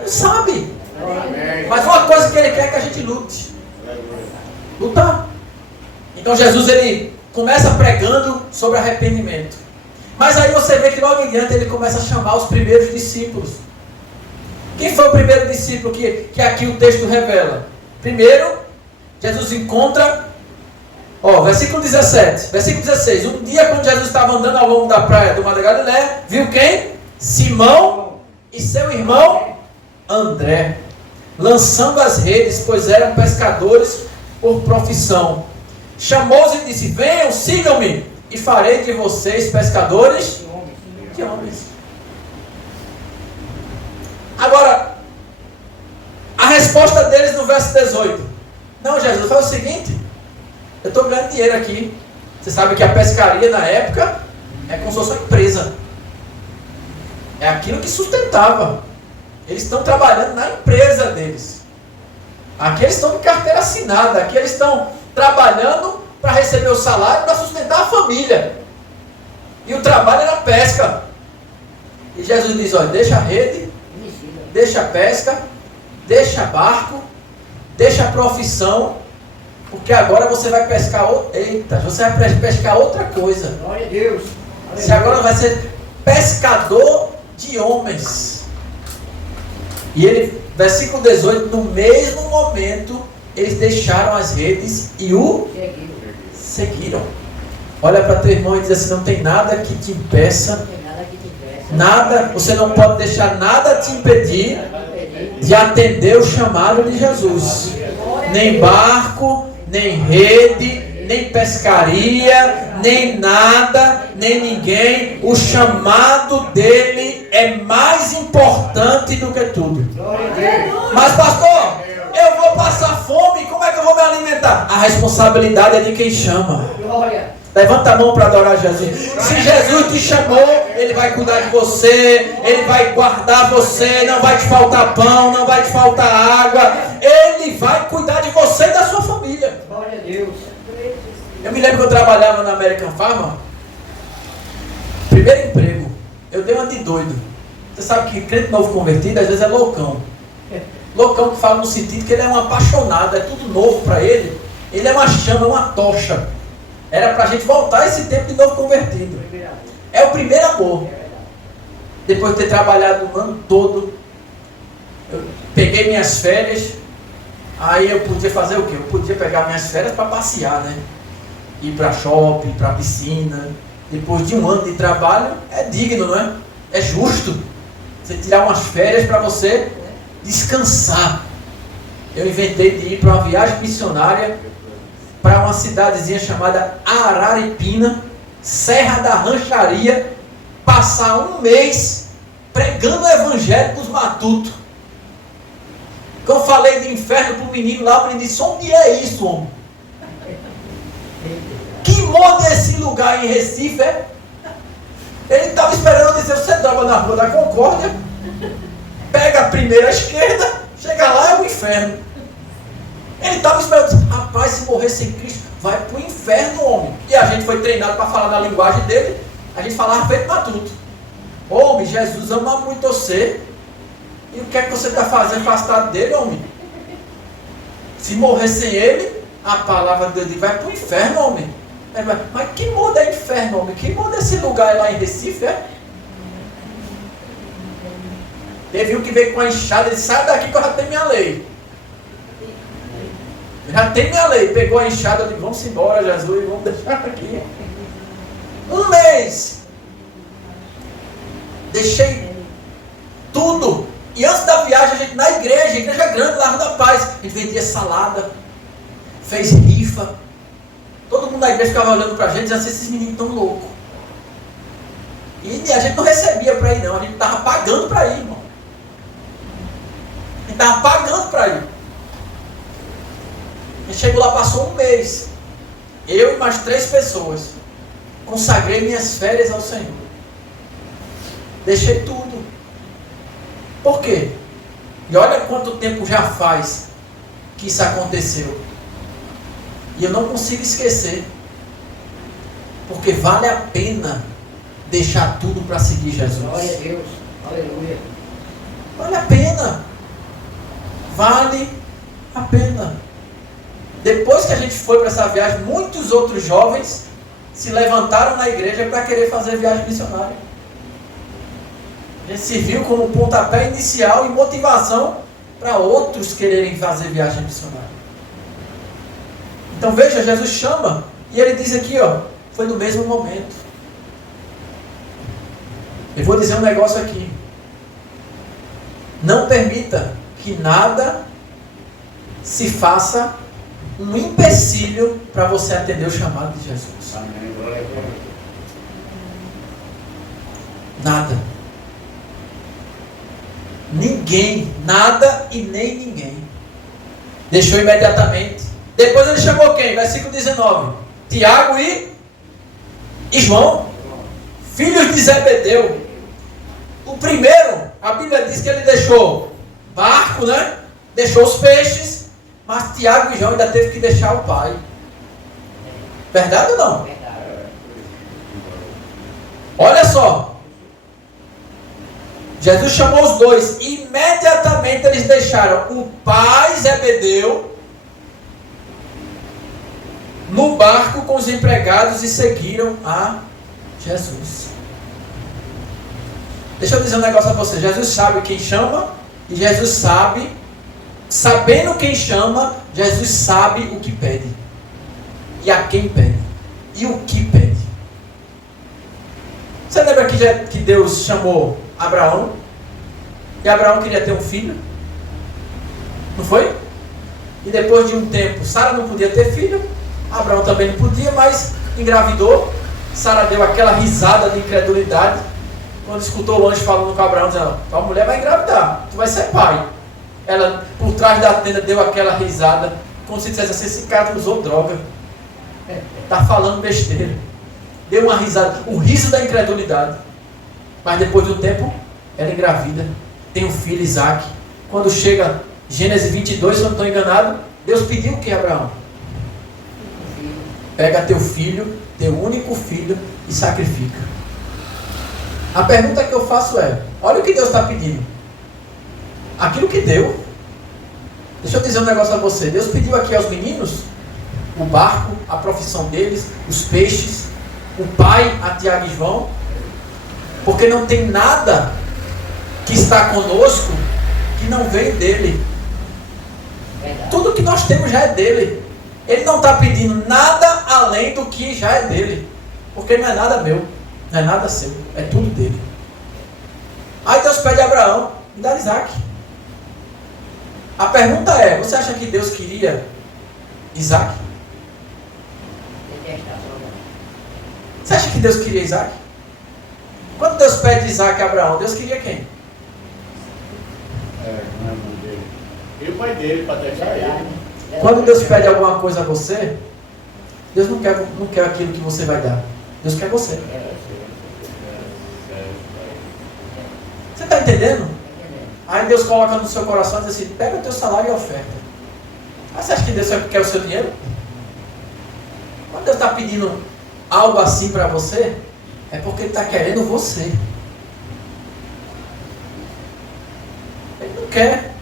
Ele sabe, mas uma coisa que Ele quer é que a gente lute. Lutar. Então Jesus, ele começa pregando sobre arrependimento, mas aí você vê que logo em diante ele começa a chamar os primeiros discípulos. Quem foi o primeiro discípulo que aqui o texto revela? Primeiro, Jesus encontra, versículo 17, versículo 16. Um dia, quando Jesus estava andando ao longo da praia do Mar da Galileia, viu quem? Simão e seu irmão André, lançando as redes, pois eram pescadores por profissão. Chamou-os e disse, venham, sigam-me, e farei de vocês pescadores de homens. Agora, a resposta deles no verso 18. Não, Jesus, faz o seguinte, eu estou ganhando dinheiro aqui. Você sabe que a pescaria na época é como se fosse uma empresa. É aquilo que sustentava. Eles estão trabalhando na empresa deles. Aqui eles estão de carteira assinada. Aqui eles estão trabalhando para receber o salário, para sustentar a família. E o trabalho era pesca. E Jesus diz, olha, deixa a rede, deixa a pesca, deixa barco, deixa a profissão, porque agora você vai pescar você vai pescar outra coisa. Glória a Deus. Você agora vai ser pescador de homens. E ele, versículo 18, no mesmo momento, eles deixaram as redes e o seguiram. Olha para teu irmão e diz assim, não tem nada que te impeça, nada, você não pode deixar nada te impedir de atender o chamado de Jesus. Nem barco, nem rede, nem pescaria, nem nada, nem ninguém. O chamado dele é mais importante do que tudo. Mas pastor, eu vou passar fome, como é que eu vou me alimentar? A responsabilidade é de quem chama. Levanta a mão para adorar Jesus. Se Jesus te chamou, Ele vai cuidar de você, Ele vai guardar você, não vai te faltar pão, não vai te faltar água. Ele vai cuidar de você e da sua família. Glória a Deus. Eu me lembro que eu trabalhava na American Farm. Primeiro emprego, eu dei uma de doido. Você sabe que crente novo convertido às vezes é loucão. Loucão que fala no sentido que ele é um apaixonado, é tudo novo para ele. Ele é uma chama, uma tocha. Era para a gente voltar a esse tempo de novo convertido. É o primeiro amor. Depois de ter trabalhado o ano todo, eu peguei minhas férias. Aí eu podia fazer o quê? Eu podia pegar minhas férias para passear, né? Ir para shopping, para piscina. Depois de um ano de trabalho, é digno, não é? É justo você tirar umas férias para você descansar. Eu inventei de ir para uma viagem missionária para uma cidadezinha chamada Araripina, Serra da Rancharia, passar um mês pregando o evangelho para os matutos. Quando eu falei de inferno para o menino lá, o menino disse, onde é isso, homem? Que moda é esse lugar em Recife, é? Ele estava esperando eu dizer, você dobra na Rua da Concórdia, pega a primeira esquerda, chega lá, é o inferno. Ele estava esperando, rapaz, se morrer sem Cristo, vai para o inferno, homem. E a gente foi treinado para falar na linguagem dele, a gente falava feito matuto. Homem, Jesus ama muito você. E o que é que você está fazendo afastado dele, homem? Se morrer sem ele, a palavra dele vai para o inferno, homem. Mas que muda é inferno, homem? Que muda esse lugar lá em Recife, é? Teve um que veio com a enxada e disse, sai daqui que eu já tenho minha lei. Já tem minha lei. Pegou a enxada e disse, vamos embora, Jesus, vamos deixar aqui. Um mês. Deixei tudo. E antes da viagem, a gente na igreja grande, Largo da Paz, a gente vendia salada, fez rifa. Todo mundo da igreja ficava olhando pra gente, dizendo assim, esses meninos estão loucos. E a gente não recebia para ir não, a gente estava pagando para ir, irmão. A gente estava pagando para ir. A gente chegou lá, passou um mês. Eu e mais 3 pessoas. Consagrei minhas férias ao Senhor. Deixei tudo. Por quê? E olha quanto tempo já faz que isso aconteceu. E eu não consigo esquecer. Porque vale a pena deixar tudo para seguir Jesus. Glória a Deus. Aleluia. Vale a pena. Vale a pena. Depois que a gente foi para essa viagem, muitos outros jovens se levantaram na igreja para querer fazer viagem missionária. A gente se viu como pontapé inicial e motivação para outros quererem fazer viagem missionária. Então veja, Jesus chama e ele diz aqui, ó, foi no mesmo momento. Eu vou dizer um negócio aqui. Não permita que nada se faça um empecilho para você atender o chamado de Jesus. Amém. Glória a Deus. Nada. Ninguém, nada e nem ninguém. Deixou imediatamente. Depois ele chamou quem? Versículo 19. Tiago e João, filhos de Zebedeu. O primeiro, a Bíblia diz que ele deixou barco, né? Deixou os peixes, mas Tiago e João ainda teve que deixar o pai. Verdade ou não? Verdade. Olha só. Jesus chamou os dois. Imediatamente eles deixaram o pai Zebedeu no barco com os empregados e seguiram a Jesus. Deixa eu dizer um negócio a você. Jesus sabe quem chama e Jesus sabe, sabendo quem chama, Jesus sabe o que pede. E a quem pede. E o que pede. Você lembra que Deus chamou Abraão? E Abraão queria ter um filho? Não foi? E depois de um tempo, Sara não podia ter filho. Abraão também não podia, mas engravidou. Sara deu aquela risada de incredulidade quando escutou o anjo falando com Abraão, dizendo, tua mulher vai engravidar, tu vai ser pai. Ela, por trás da tenda, deu aquela risada, como se dissesse assim, esse cara usou droga, está falando besteira. Deu uma risada, o riso da incredulidade. Mas depois do tempo, ela engravida, tem um filho, Isaac. Quando chega Gênesis 22, se eu não estou enganado, Deus pediu o que, Abraão? Pega teu filho, teu único filho, e sacrifica. A pergunta que eu faço é, olha o que Deus está pedindo. Aquilo que deu. Deixa eu dizer um negócio a você. Deus pediu aqui aos meninos o barco, a profissão deles, os peixes, o pai, a Tiago e João, porque não tem nada que está conosco que não vem dele. Tudo que nós temos já é dele. Ele não está pedindo nada além do que já é dele, porque não é nada meu, não é nada seu, é tudo dele. Aí Deus pede a Abraão, me dá Isaac. A pergunta é, você acha que Deus queria Isaac? Você acha que Deus queria Isaac? Quando Deus pede Isaac a Abraão, Deus queria quem? Não é o nome dele. E o pai dele, para deixar ele. Quando Deus pede alguma coisa a você, Deus não quer aquilo que você vai dar. Deus quer você. Você está entendendo? Aí Deus coloca no seu coração e diz assim, pega o teu salário e oferta. Aí você acha que Deus quer o seu dinheiro? Quando Deus está pedindo algo assim para você, é porque Ele está querendo você. Ele não quer.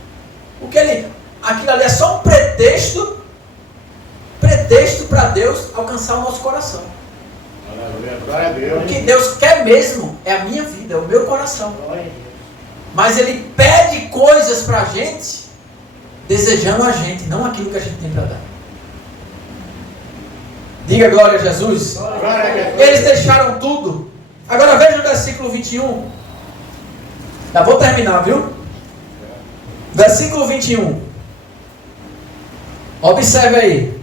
Porque aquilo ali é só um pretexto para Deus alcançar o nosso coração. Glória a Deus. O que Deus quer mesmo é a minha vida, é o meu coração. Glória a Deus. Mas Ele pede coisas para a gente, desejando a gente, não aquilo que a gente tem para dar. Diga glória a Jesus. Glória a Deus. Eles deixaram tudo. Agora veja o versículo 21. Já vou terminar, viu? Versículo 21. Observe aí.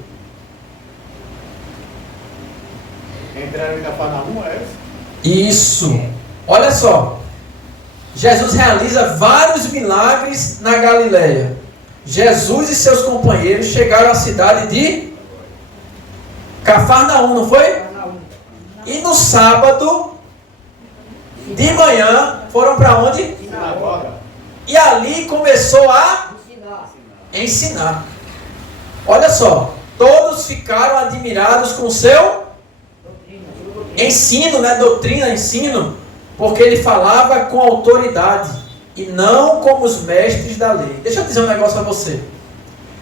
Isso. Olha só. Jesus realiza vários milagres na Galileia. Jesus e seus companheiros chegaram à cidade de Cafarnaum, não foi? E no sábado de manhã foram para onde? Sinagoga. E ali começou a ensinar. Olha só, todos ficaram admirados com o seu ensino, né? Doutrina, ensino, porque ele falava com autoridade e não como os mestres da lei. Deixa eu dizer um negócio para você.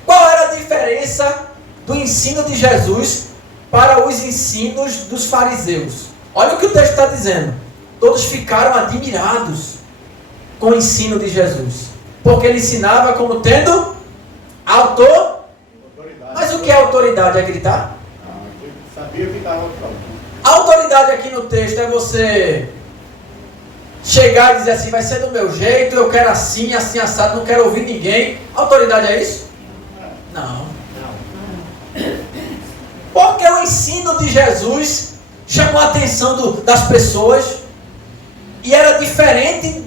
Qual era a diferença do ensino de Jesus para os ensinos dos fariseus? Olha o que o texto está dizendo. Todos ficaram admirados com o ensino de Jesus, porque ele ensinava como tendo autoridade. Mas o que é autoridade? É gritar? Sabia que estava pronto. A autoridade aqui no texto é você chegar e dizer assim, vai ser do meu jeito, eu quero assim, assim, assado, não quero ouvir ninguém. Autoridade é isso? Não. Porque o ensino de Jesus chamou a atenção das pessoas e era diferente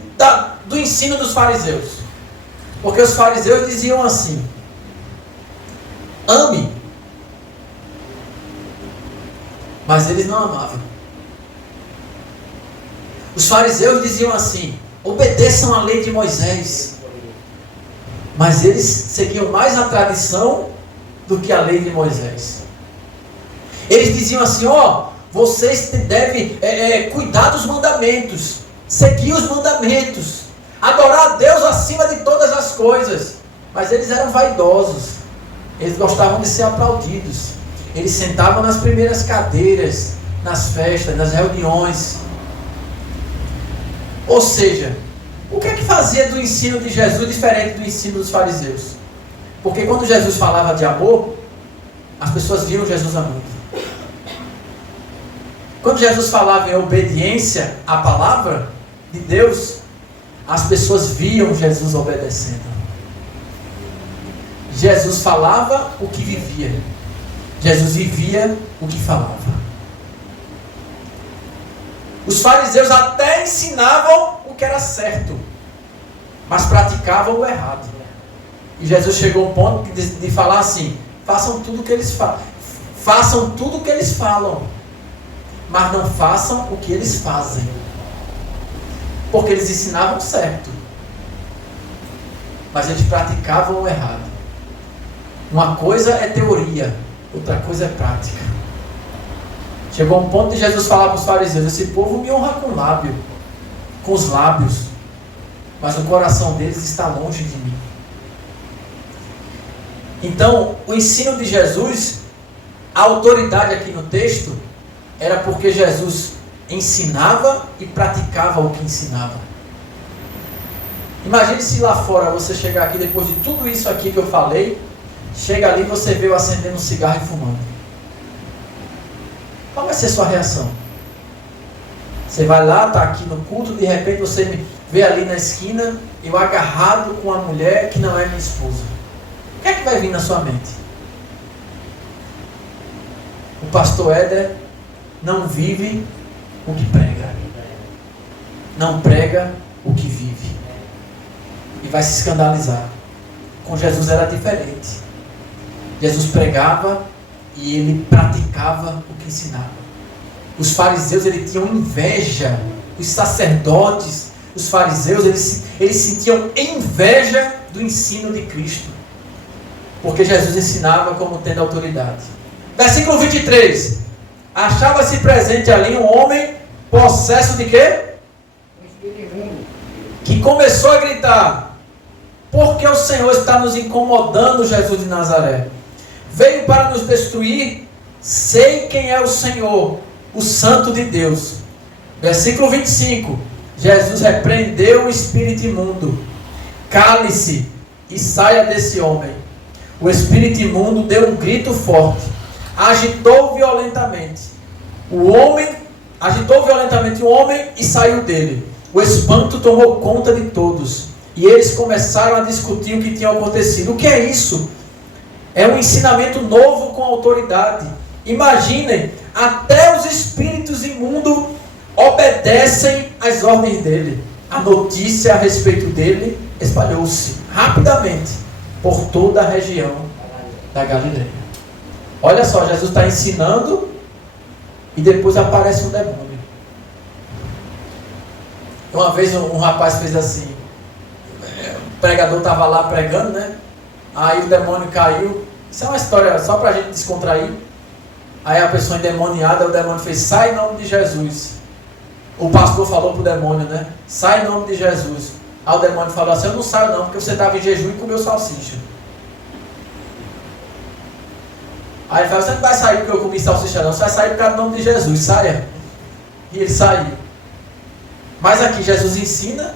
do ensino dos fariseus. Porque os fariseus diziam assim, ame. Mas eles não amavam. Os fariseus diziam assim, obedeçam a lei de Moisés. Mas eles seguiam mais a tradição do que a lei de Moisés. Eles diziam assim, vocês devem cuidar dos mandamentos, seguir os mandamentos, adorar a Deus acima de todas as coisas. Mas eles eram vaidosos, eles gostavam de ser aplaudidos. Eles sentavam nas primeiras cadeiras, nas festas, nas reuniões. Ou seja, o que é que fazia do ensino de Jesus diferente do ensino dos fariseus? Porque quando Jesus falava de amor, as pessoas viam Jesus amando. Quando Jesus falava em obediência à palavra de Deus, as pessoas viam Jesus obedecendo. Jesus falava o que vivia. Jesus vivia o que falava. Os fariseus até ensinavam o que era certo, mas praticavam o errado. E Jesus chegou a um ponto de falar assim, façam tudo o que eles falam, mas não façam o que eles fazem. Porque eles ensinavam certo, mas eles praticavam o errado. Uma coisa é teoria, outra coisa é prática. Chegou um ponto de Jesus falar para os fariseus, esse povo me honra com lábio, com os lábios, mas o coração deles está longe de mim. Então, o ensino de Jesus, a autoridade aqui no texto, era porque Jesus ensinava e praticava o que ensinava. Imagine se lá fora você chegar aqui, depois de tudo isso aqui que eu falei, chega ali e você vê eu acendendo um cigarro e fumando. Qual vai ser a sua reação? Você vai lá, está aqui no culto, de repente você me vê ali na esquina, eu agarrado com a mulher que não é minha esposa. O que é que vai vir na sua mente? O pastor Éder não vive o que prega. Não prega o que vive. E vai se escandalizar. Com Jesus era diferente. Jesus pregava e ele praticava o que ensinava. Os fariseus, eles tinham inveja. Os sacerdotes, os fariseus, eles sentiam inveja do ensino de Cristo. Porque Jesus ensinava como tendo autoridade. Versículo 23. Achava-se presente ali um homem possesso de quê? Que começou a gritar, porque o Senhor está nos incomodando, Jesus de Nazaré. Veio para nos destruir, sei quem é o Senhor, o Santo de Deus. Versículo 25. Jesus repreendeu o espírito imundo. Cale-se e saia desse homem. O espírito imundo deu um grito forte. Agitou violentamente o homem e saiu dele. O espanto tomou conta de todos. E eles começaram a discutir o que tinha acontecido. O que é isso? É um ensinamento novo com autoridade. Imaginem, até os espíritos imundos obedecem às ordens dele. A notícia a respeito dele espalhou-se rapidamente por toda a região da Galileia. Olha só, Jesus está ensinando e depois aparece um demônio. Uma vez um rapaz fez assim, o pregador estava lá pregando, né? Aí o demônio caiu. Isso é uma história só para a gente descontrair. Aí a pessoa endemoniada, o demônio fez, sai em nome de Jesus. O pastor falou pro demônio, né? Sai em nome de Jesus. Aí o demônio falou assim, eu não saio não, porque você estava em jejum e comeu salsicha. Aí ele falou, você não vai sair porque eu comi salsicha não, você vai sair por causa do nome de Jesus, saia. E ele saiu. Mas aqui Jesus ensina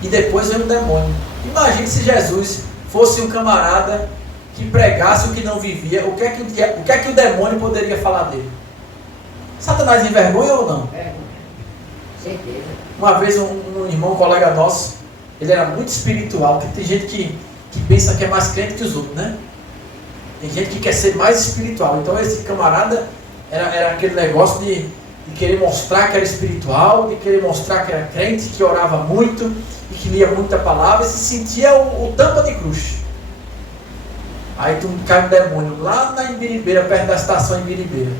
e depois vem o demônio. Imagine se Jesus fosse um camarada que pregasse o que não vivia, o que é que o demônio poderia falar dele? Satanás envergonha ou não? Certeza. Uma vez um irmão, um colega nosso, ele era muito espiritual, porque tem gente que pensa que é mais crente que os outros, né? Tem gente que quer ser mais espiritual. Então esse camarada era aquele negócio de querer mostrar que era espiritual, de querer mostrar que era crente, que orava muito e que lia muita palavra e se sentia o tampa de cruz. Aí tu cai um demônio lá na Imbiribeira, perto da estação Imbiribeira.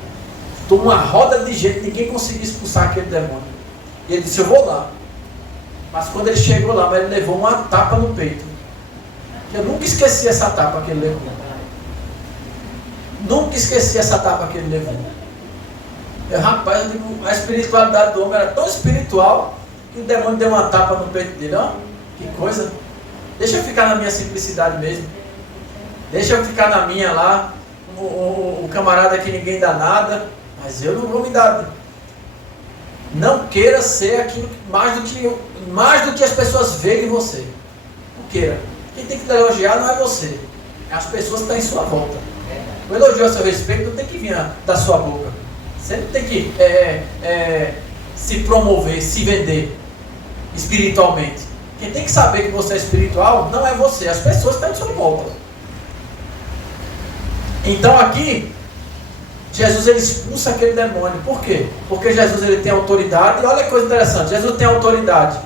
Estou uma roda de gente, ninguém conseguia expulsar aquele demônio. E ele disse, eu vou lá. Mas quando ele chegou lá, ele levou uma tapa no peito. Eu nunca esqueci essa tapa que ele levou. Nunca esqueci essa tapa que ele levou. Rapaz, eu digo, a espiritualidade do homem era tão espiritual que o demônio deu uma tapa no peito dele. Ó, que coisa. Deixa eu ficar na minha simplicidade mesmo. Deixa eu ficar na minha lá. O camarada que ninguém dá nada. Mas eu não vou me dar. Não queira ser aquilo mais do que as pessoas veem em você. Não queira. Quem tem que te elogiar não é você. É as pessoas que estão em sua volta. O elogio a seu respeito não tem que vir da sua boca. Você não tem que se promover, se vender espiritualmente. Quem tem que saber que você é espiritual não é você, as pessoas que estão em sua volta. Então aqui, Jesus ele expulsa aquele demônio. Por quê? Porque Jesus ele tem autoridade. E olha que coisa interessante, Jesus tem autoridade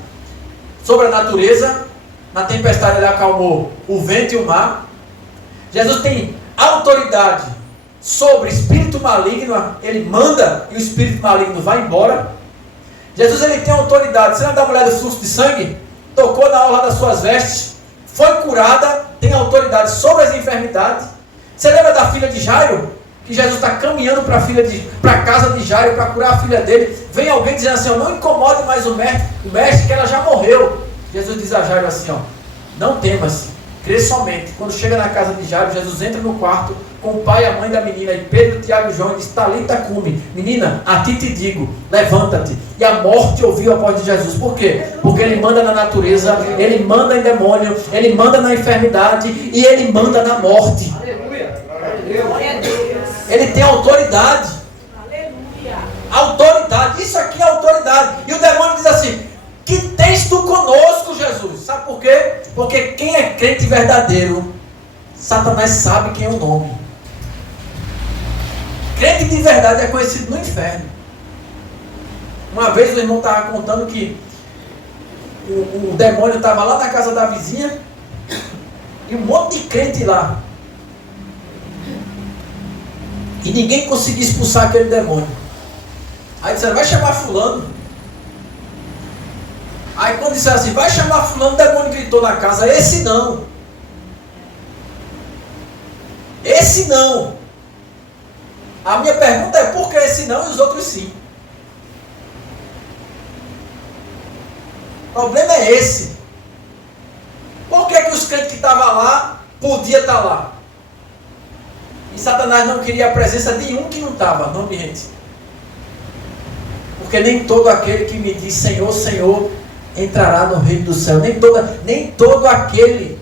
sobre a natureza. Na tempestade ele acalmou o vento e o mar. Jesus tem autoridade sobre espírito maligno. Ele manda e o espírito maligno vai embora. Jesus ele tem autoridade. Você lembra da mulher do fluxo de sangue? Tocou na orla das suas vestes, foi curada, tem autoridade sobre as enfermidades. Você lembra da filha de Jairo? Que Jesus está caminhando para a casa de Jairo para curar a filha dele. Vem alguém dizendo assim, não incomode mais o mestre que ela já morreu. Jesus diz a Jairo assim, não temas, crê somente. Quando chega na casa de Jairo, Jesus entra no quarto com o pai e a mãe da menina, e Pedro, Tiago e João diz, talita cumi, menina, a ti te digo, levanta-te. E a morte ouviu a voz de Jesus. Por quê? Porque ele manda na natureza, ele manda em demônio, ele manda na enfermidade e ele manda na morte. Ele tem autoridade. Autoridade, isso aqui é autoridade. E o demônio diz assim, que tens tu conosco, Jesus? Sabe por quê? Porque quem é crente verdadeiro, Satanás sabe quem é o nome. Crente de verdade é conhecido no inferno. Uma vez o irmão estava contando que o demônio estava lá na casa da vizinha e um monte de crente lá. E ninguém conseguia expulsar aquele demônio. Aí disseram, vai chamar fulano. Aí quando disseram assim, vai chamar fulano, o demônio gritou na casa, esse não. Esse não. A minha pergunta é, por que esse não e os outros sim? O problema é esse. Por que os crentes que estavam lá, podiam estar lá? E Satanás não queria a presença de um que não estava, não, minha gente. Porque nem todo aquele que me diz Senhor, Senhor, entrará no reino do céu. Nem todo aquele.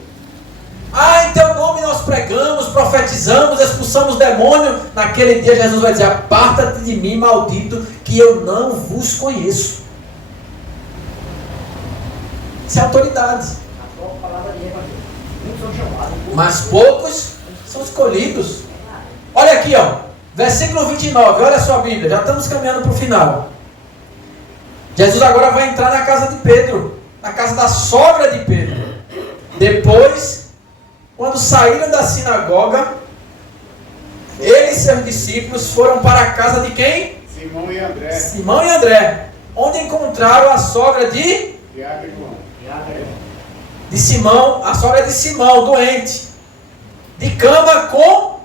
Em teu nome nós pregamos, profetizamos, expulsamos demônio. Naquele dia Jesus vai dizer, aparta-te de mim, maldito, que eu não vos conheço. Isso é autoridade. Mas poucos são escolhidos. Olha aqui, versículo 29, olha a sua Bíblia, já estamos caminhando para o final. Jesus agora vai entrar na casa de Pedro, na casa da sogra de Pedro. Depois, quando saíram da sinagoga, ele e seus discípulos foram para a casa de quem? Simão e André. Simão e André, onde encontraram a sogra de Tiago e João. Simão, a sogra de Simão, doente, de cama com...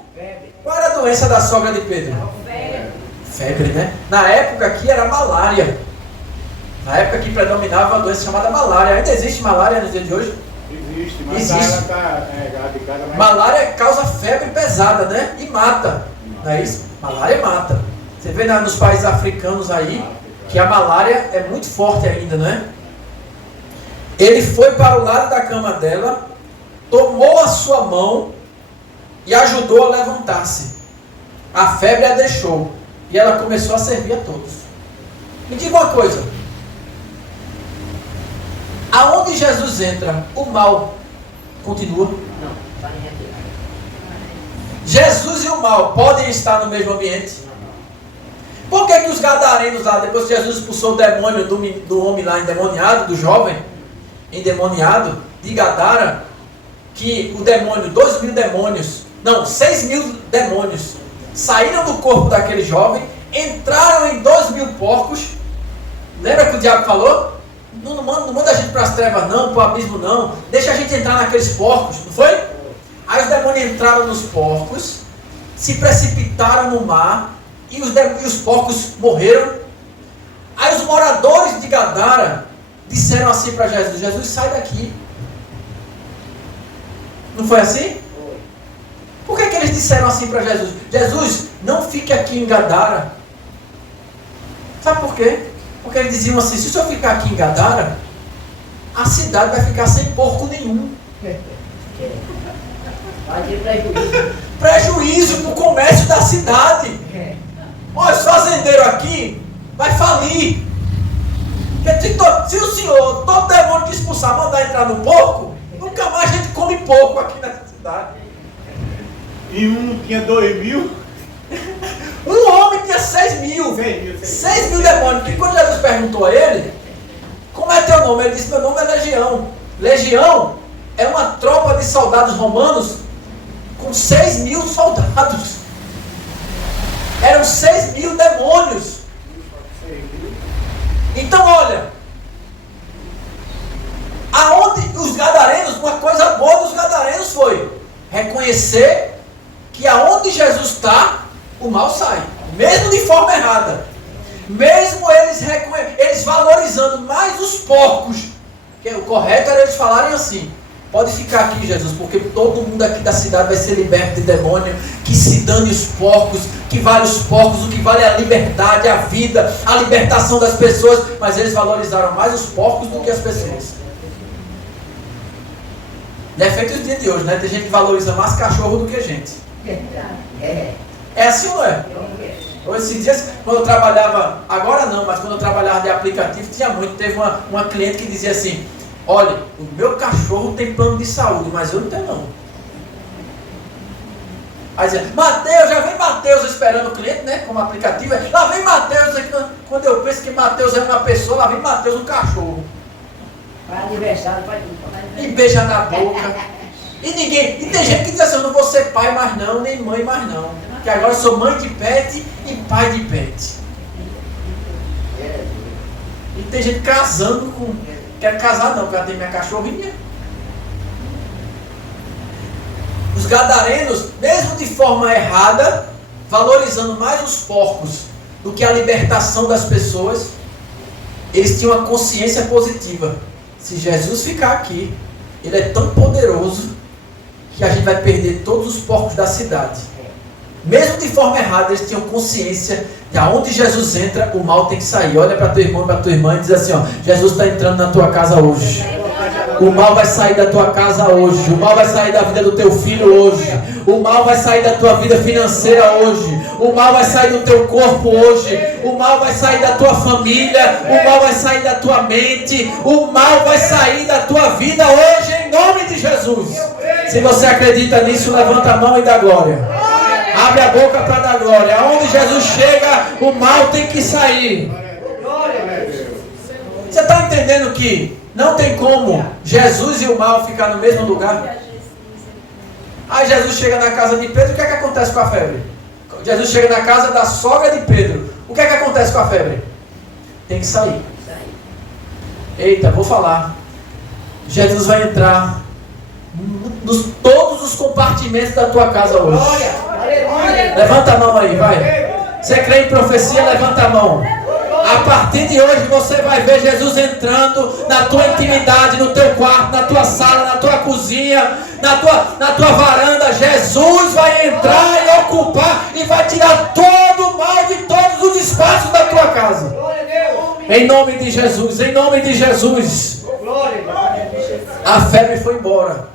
Qual era a doença da sogra de Pedro? Febre, né? Na época aqui era malária. Na época que predominava uma doença chamada malária. Ainda existe malária nos dias de hoje? Existe, mas Existe. ela está erradicada. Mas... Malária causa febre pesada, né? E mata. Não é isso? Malária mata. Você vê nos países africanos aí que a malária é muito forte ainda, não é? Ele foi para o lado da cama dela, tomou a sua mão e ajudou a levantar-se. A febre a deixou e ela começou a servir a todos. Me diga uma coisa. Aonde Jesus entra, o mal continua? Não, está em retirada. Jesus e o mal podem estar no mesmo ambiente? Por que os gadarenos lá, depois que Jesus expulsou o demônio do homem lá endemoniado, do jovem endemoniado de Gadara, que o demônio, 2.000 demônios, não, 6.000 demônios, saíram do corpo daquele jovem, entraram em 2.000 porcos. Lembra que o diabo falou? Não manda a gente para as trevas não, para o abismo não, deixa a gente entrar naqueles porcos, não foi? Aí os demônios entraram nos porcos, se precipitaram no mar, e os porcos morreram. Aí os moradores de Gadara disseram assim para Jesus: Jesus, sai daqui. Não foi assim? Por que eles disseram assim para Jesus? Jesus, não fique aqui em Gadara. Sabe por quê? Porque eles diziam assim: se o senhor ficar aqui em Gadara, a cidade vai ficar sem porco nenhum. Vai ter prejuízo. Prejuízo para o comércio da cidade. Olha, os fazendeiros aqui vai falir. Se o senhor, todo demônio que expulsar, mandar entrar no porco, nunca mais a gente come porco aqui nessa cidade. E um tinha 2.000. Um homem tinha 6.000. 6.000 demônios. Que quando Jesus perguntou a ele, como é teu nome? Ele disse: meu nome é Legião. Legião é uma tropa de soldados romanos com 6.000 soldados. Eram 6.000 demônios. Então olha, aonde os gadarenos, uma coisa boa dos gadarenos foi reconhecer que aonde Jesus está, o mal sai, mesmo de forma errada, mesmo eles valorizando mais os porcos, que o correto era eles falarem assim: pode ficar aqui, Jesus, porque todo mundo aqui da cidade vai ser liberto de demônio, que se dane os porcos, que vale os porcos, o que vale é a liberdade, a vida, a libertação das pessoas. Mas eles valorizaram mais os porcos do que as pessoas. E é feito os dias de hoje, né? Tem gente que valoriza mais cachorro do que gente. É assim ou não é? Hoje, esses dias, quando eu trabalhava, agora não, mas quando eu trabalhava de aplicativo, tinha muito. Teve uma cliente que dizia assim: olha, o meu cachorro tem plano de saúde, mas eu não tenho não. Aí dizia: Mateus, já vem Mateus esperando o cliente, né? Como aplicativo. Lá vem Mateus, quando eu penso que Mateus é uma pessoa, lá vem Mateus, um cachorro. Para aniversário, para tudo. E beija na boca. E tem gente que diz assim: eu não vou ser pai mais não, nem mãe mais não. Que agora eu sou mãe de pet e pai de pet. E tem gente casando com... Quero casar não, porque ela tem minha cachorrinha. Os gadarenos, mesmo de forma errada, valorizando mais os porcos do que a libertação das pessoas, eles tinham uma consciência positiva. Se Jesus ficar aqui, ele é tão poderoso que a gente vai perder todos os porcos da cidade. Mesmo de forma errada, eles tinham consciência de aonde Jesus entra, o mal tem que sair. Olha para teu irmão, para tua irmã e diz assim: ó, Jesus está entrando na tua casa hoje. O mal vai sair da tua casa hoje. O mal vai sair da vida do teu filho hoje. O mal vai sair da tua vida financeira hoje. O mal vai sair do teu corpo hoje. O mal vai sair da tua família. O mal vai sair da tua mente. O mal vai sair da tua vida hoje, em nome de Jesus. Se você acredita nisso, levanta a mão e dá glória. Abre a boca para dar glória. Aonde Jesus chega, o mal tem que sair. Você está entendendo que não tem como Jesus e o mal ficar no mesmo lugar? Aí Jesus chega na casa de Pedro, o que é que acontece com a febre? Jesus chega na casa da sogra de Pedro, o que é que acontece com a febre? Tem que sair. Eita, vou falar. Jesus vai entrar nos todos os compartimentos da tua casa hoje. Levanta a mão aí, vai. Você crê em profecia? Levanta a mão. A partir de hoje você vai ver Jesus entrando na tua intimidade, no teu quarto, na tua sala, na tua cozinha, na tua varanda. Jesus vai entrar e ocupar e vai tirar todo o mal de todos os espaços da tua casa. Em nome de Jesus, em nome de Jesus. A febre foi embora.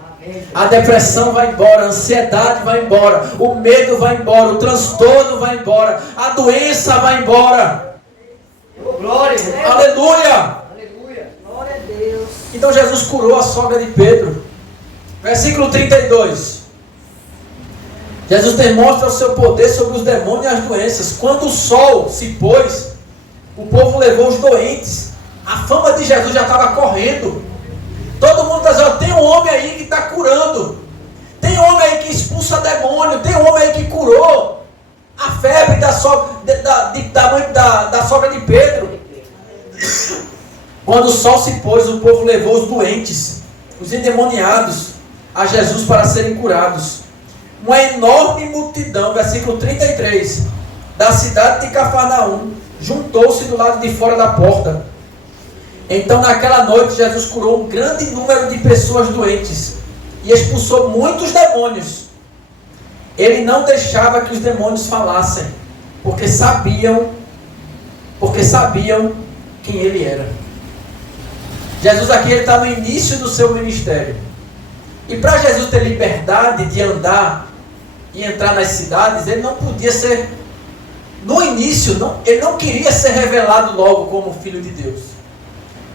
A depressão vai embora, a ansiedade vai embora, o medo vai embora, o transtorno vai embora, a doença vai embora. Glória. Aleluia! Aleluia. Glória a Deus. Então Jesus curou a sogra de Pedro. Versículo 32. Jesus demonstra o seu poder sobre os demônios e as doenças. Quando o sol se pôs, o povo levou os doentes. A fama de Jesus já estava correndo. Todo mundo está dizendo, tem um homem aí que está curando. Tem um homem aí que expulsa demônio. Tem um homem aí que curou a febre da sogra de Pedro. Quando o sol se pôs, o povo levou os doentes, os endemoniados, a Jesus para serem curados. Uma enorme multidão, versículo 33, da cidade de Cafarnaum, juntou-se do lado de fora da porta. Então naquela noite Jesus curou um grande número de pessoas doentes e expulsou muitos demônios. Ele não deixava que os demônios falassem, porque sabiam quem ele era. Jesus aqui está no início do seu ministério. E para Jesus ter liberdade de andar e entrar nas cidades, ele não podia ser, no início, ele não queria ser revelado logo como filho de Deus.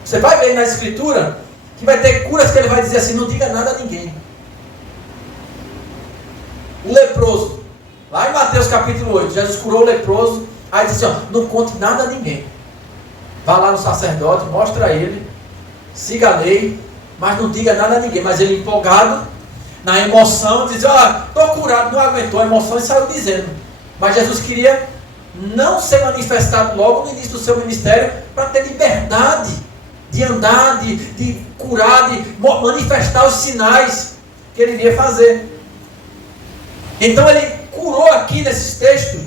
Você vai ver na Escritura que vai ter curas que ele vai dizer assim, não diga nada a ninguém. O leproso, lá em Mateus capítulo 8, Jesus curou o leproso, aí disse assim, ó, não conte nada a ninguém. Vá lá no sacerdote, mostra a ele, siga a lei, mas não diga nada a ninguém. Mas ele empolgado, na emoção, diz, estou curado, não aguentou a emoção e saiu dizendo. Mas Jesus queria não ser manifestado logo no início do seu ministério, para ter liberdade de andar, de curar, de manifestar os sinais que ele iria fazer. Então ele curou aqui nesses textos,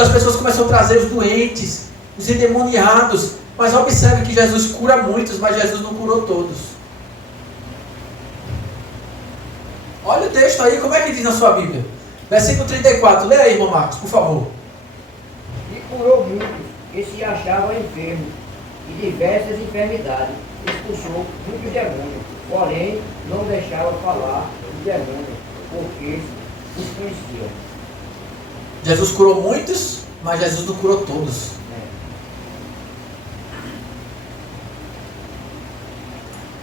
as pessoas começam a trazer os doentes, os endemoniados, mas observe que Jesus cura muitos, mas Jesus não curou todos. Olha o texto aí, como é que diz na sua Bíblia? Versículo 34, lê aí, irmão Marcos, por favor. E curou muitos que se achavam enfermos e diversas enfermidades, expulsou muitos demônios, porém não deixava falar os demônios, porque os conheciam. Jesus curou muitos, mas Jesus não curou todos.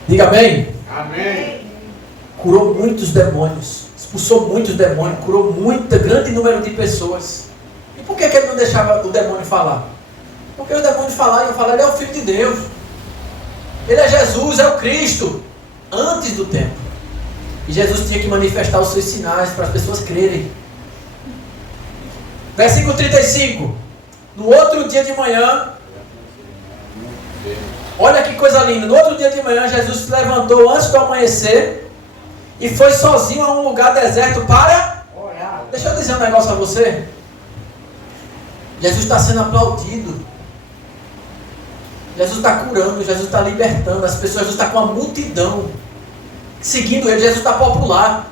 Diga amém. Amém. Curou muitos demônios, expulsou muitos demônios, curou grande número de pessoas. E por que ele não deixava o demônio falar? Porque o demônio falava, ele é o Filho de Deus. Ele é Jesus, é o Cristo, antes do tempo. E Jesus tinha que manifestar os seus sinais para as pessoas crerem. Versículo 35. No outro dia de manhã, olha que coisa linda. No outro dia de manhã, Jesus se levantou antes do amanhecer e foi sozinho a um lugar deserto para orar. Deixa eu dizer um negócio a você. Jesus está sendo aplaudido. Jesus está curando, Jesus está libertando as pessoas. Jesus está com a multidão seguindo ele. Jesus está popular,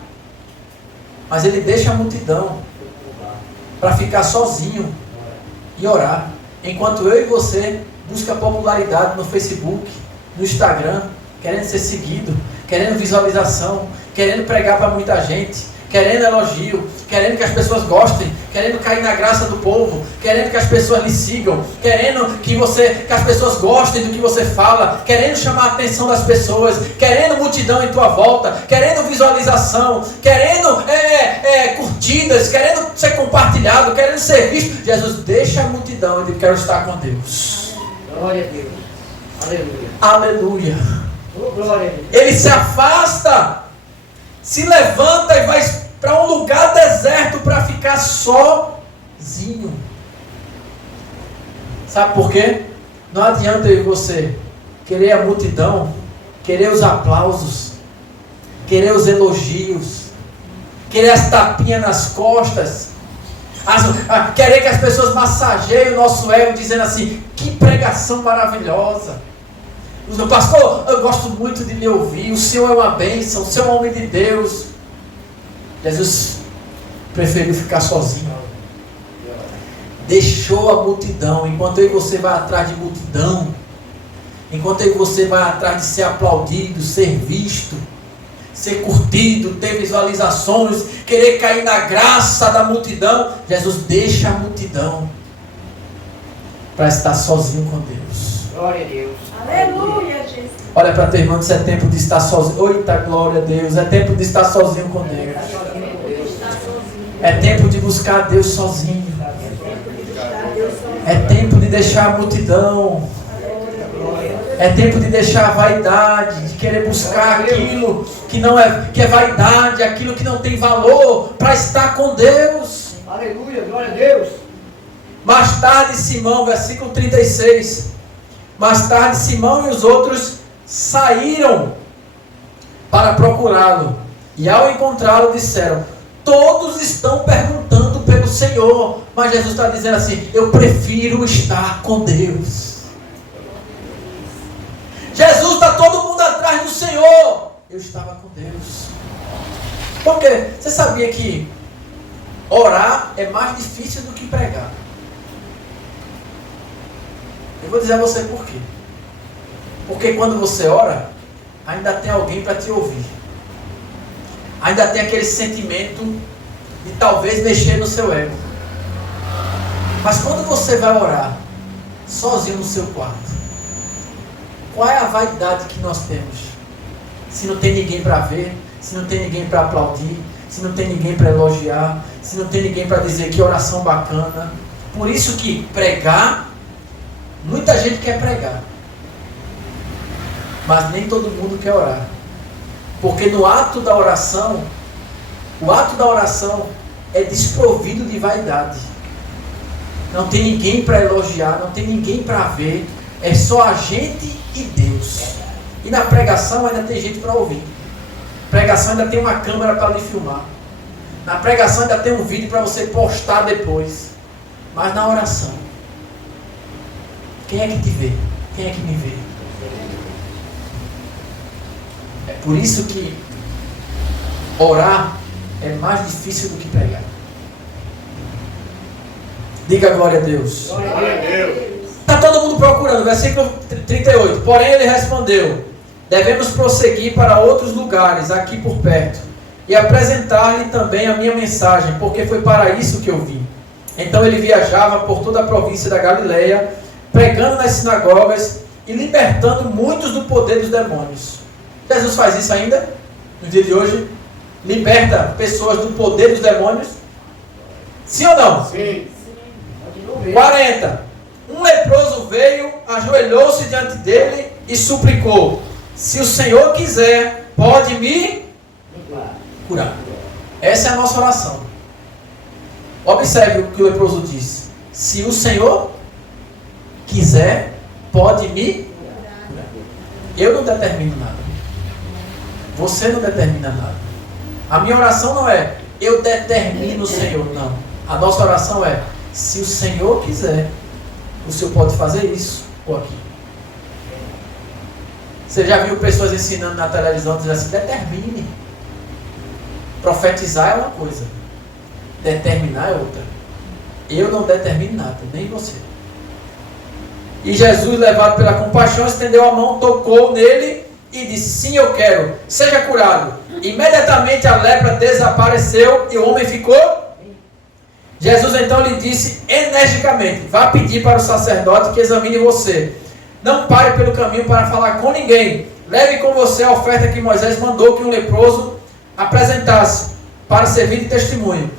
mas ele deixa a multidão para ficar sozinho e orar, enquanto eu e você busca popularidade no Facebook, no Instagram, querendo ser seguido, querendo visualização, querendo pregar para muita gente, querendo elogio, querendo que as pessoas gostem, querendo cair na graça do povo, querendo que as pessoas lhe sigam, querendo que as pessoas gostem do que você fala, querendo chamar a atenção das pessoas, querendo multidão em tua volta, querendo visualização, querendo curtidas, querendo ser compartilhado, querendo ser visto. Jesus deixa a multidão e diz, quero estar com Deus. Glória a Deus. Aleluia. Aleluia. Oh, glória a Deus. Ele se afasta, se levanta e vai para um lugar deserto para ficar sozinho. Sabe por quê? Não adianta eu e você querer a multidão, querer os aplausos, querer os elogios, querer as tapinhas nas costas, querer que as pessoas massageiem o nosso ego dizendo assim: que pregação maravilhosa. O pastor, eu gosto muito de lhe ouvir, o Senhor é uma bênção, o Senhor é um homem de Deus. Jesus preferiu ficar sozinho. Deixou a multidão. Enquanto eu e você vai atrás de multidão, enquanto eu e você vai atrás de ser aplaudido, ser visto, ser curtido, ter visualizações, querer cair na graça da multidão, Jesus deixa a multidão para estar sozinho com Deus. Glória a Deus. Aleluia, Jesus. Olha para teu irmão, isso é tempo de estar sozinho. Eita, glória a Deus. É tempo de estar sozinho com Deus. É tempo de buscar a Deus sozinho. É tempo de deixar a multidão. É tempo de deixar a vaidade, de querer buscar aquilo que não é, que é vaidade, aquilo que não tem valor, para estar com Deus. Aleluia, glória a Deus. Mais tarde Simão, versículo 36. Mais tarde Simão e os outros saíram para procurá-lo. E ao encontrá-lo disseram: todos estão perguntando pelo Senhor. Mas Jesus está dizendo assim: eu prefiro estar com Deus. Jesus, está todo mundo atrás do Senhor. Eu estava com Deus. Por quê? Você sabia que orar é mais difícil do que pregar? Eu vou dizer a você por quê. Porque quando você ora, ainda tem alguém para te ouvir. Ainda tem aquele sentimento de talvez mexer no seu ego. Mas quando você vai orar sozinho no seu quarto, qual é a vaidade que nós temos? Se não tem ninguém para ver, se não tem ninguém para aplaudir, se não tem ninguém para elogiar, se não tem ninguém para dizer que oração bacana. Por isso que pregar, muita gente quer pregar, mas nem todo mundo quer orar. Porque no ato da oração, o ato da oração é desprovido de vaidade. Não tem ninguém para elogiar, não tem ninguém para ver, é só a gente e Deus. E na pregação ainda tem gente para ouvir. Pregação ainda tem uma câmera para lhe filmar. Na pregação ainda tem um vídeo para você postar depois. Mas na oração, quem é que te vê? Quem é que me vê? É por isso que orar é mais difícil do que pregar. Diga glória a Deus. Glória a Deus. Está todo mundo procurando, versículo 38. Porém ele respondeu: devemos prosseguir para outros lugares, aqui por perto, e apresentar-lhe também a minha mensagem, porque foi para isso que eu vim. Então ele viajava por toda a província da Galileia, pregando nas sinagogas e libertando muitos do poder dos demônios. Jesus faz isso ainda, no dia de hoje? Liberta pessoas do poder dos demônios? Sim ou não? Sim. 40. Um leproso veio, ajoelhou-se diante dele e suplicou: se o Senhor quiser, pode me curar. Essa é a nossa oração. Observe o que o leproso diz: se o Senhor quiser, pode me curar. Eu não determino nada. Você não determina nada. A minha oração não é eu determino o Senhor, não. A nossa oração é: se o Senhor quiser, o Senhor pode fazer isso ou aquilo. Você já viu pessoas ensinando na televisão dizendo assim: determine. Profetizar é uma coisa, determinar é outra. Eu não determino nada, nem você. E Jesus, levado pela compaixão, estendeu a mão, tocou nele e disse: sim, eu quero, seja curado. Imediatamente a lepra desapareceu e o homem ficou. Jesus então lhe disse energicamente: vá pedir para o sacerdote que examine você. Não pare pelo caminho para falar com ninguém. Leve com você a oferta que Moisés mandou que um leproso apresentasse para servir de testemunho.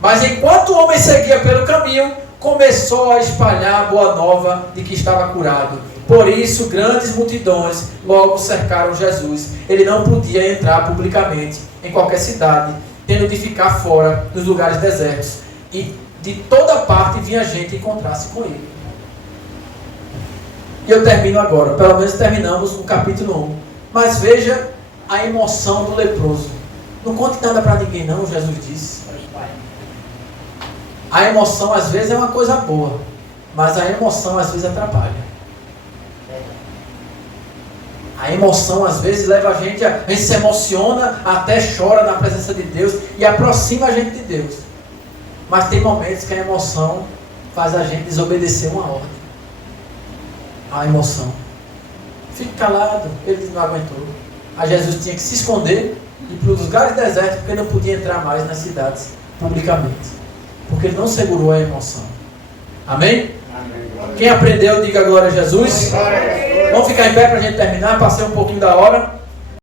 Mas enquanto o homem seguia pelo caminho, começou a espalhar a boa nova de que estava curado. Por isso, grandes multidões logo cercaram Jesus. Ele não podia entrar publicamente em qualquer cidade, tendo de ficar fora nos lugares desertos. E de toda parte vinha gente encontrar-se com ele. E eu termino agora, pelo menos terminamos no capítulo 1. Mas veja a emoção do leproso. Não conte nada para ninguém não, Jesus disse. A emoção às vezes é uma coisa boa, mas a emoção às vezes atrapalha. A emoção às vezes leva a gente se emociona, até chora na presença de Deus e aproxima a gente de Deus. Mas tem momentos que a emoção faz a gente desobedecer uma ordem. A emoção. Fique calado, ele não aguentou. Aí Jesus tinha que se esconder e ir para os lugares desertos, porque não podia entrar mais nas cidades publicamente. Porque ele não segurou a emoção. Amém? Amém. Quem aprendeu, diga glória a Jesus. Vamos ficar em pé para a gente terminar. Passei um pouquinho da hora.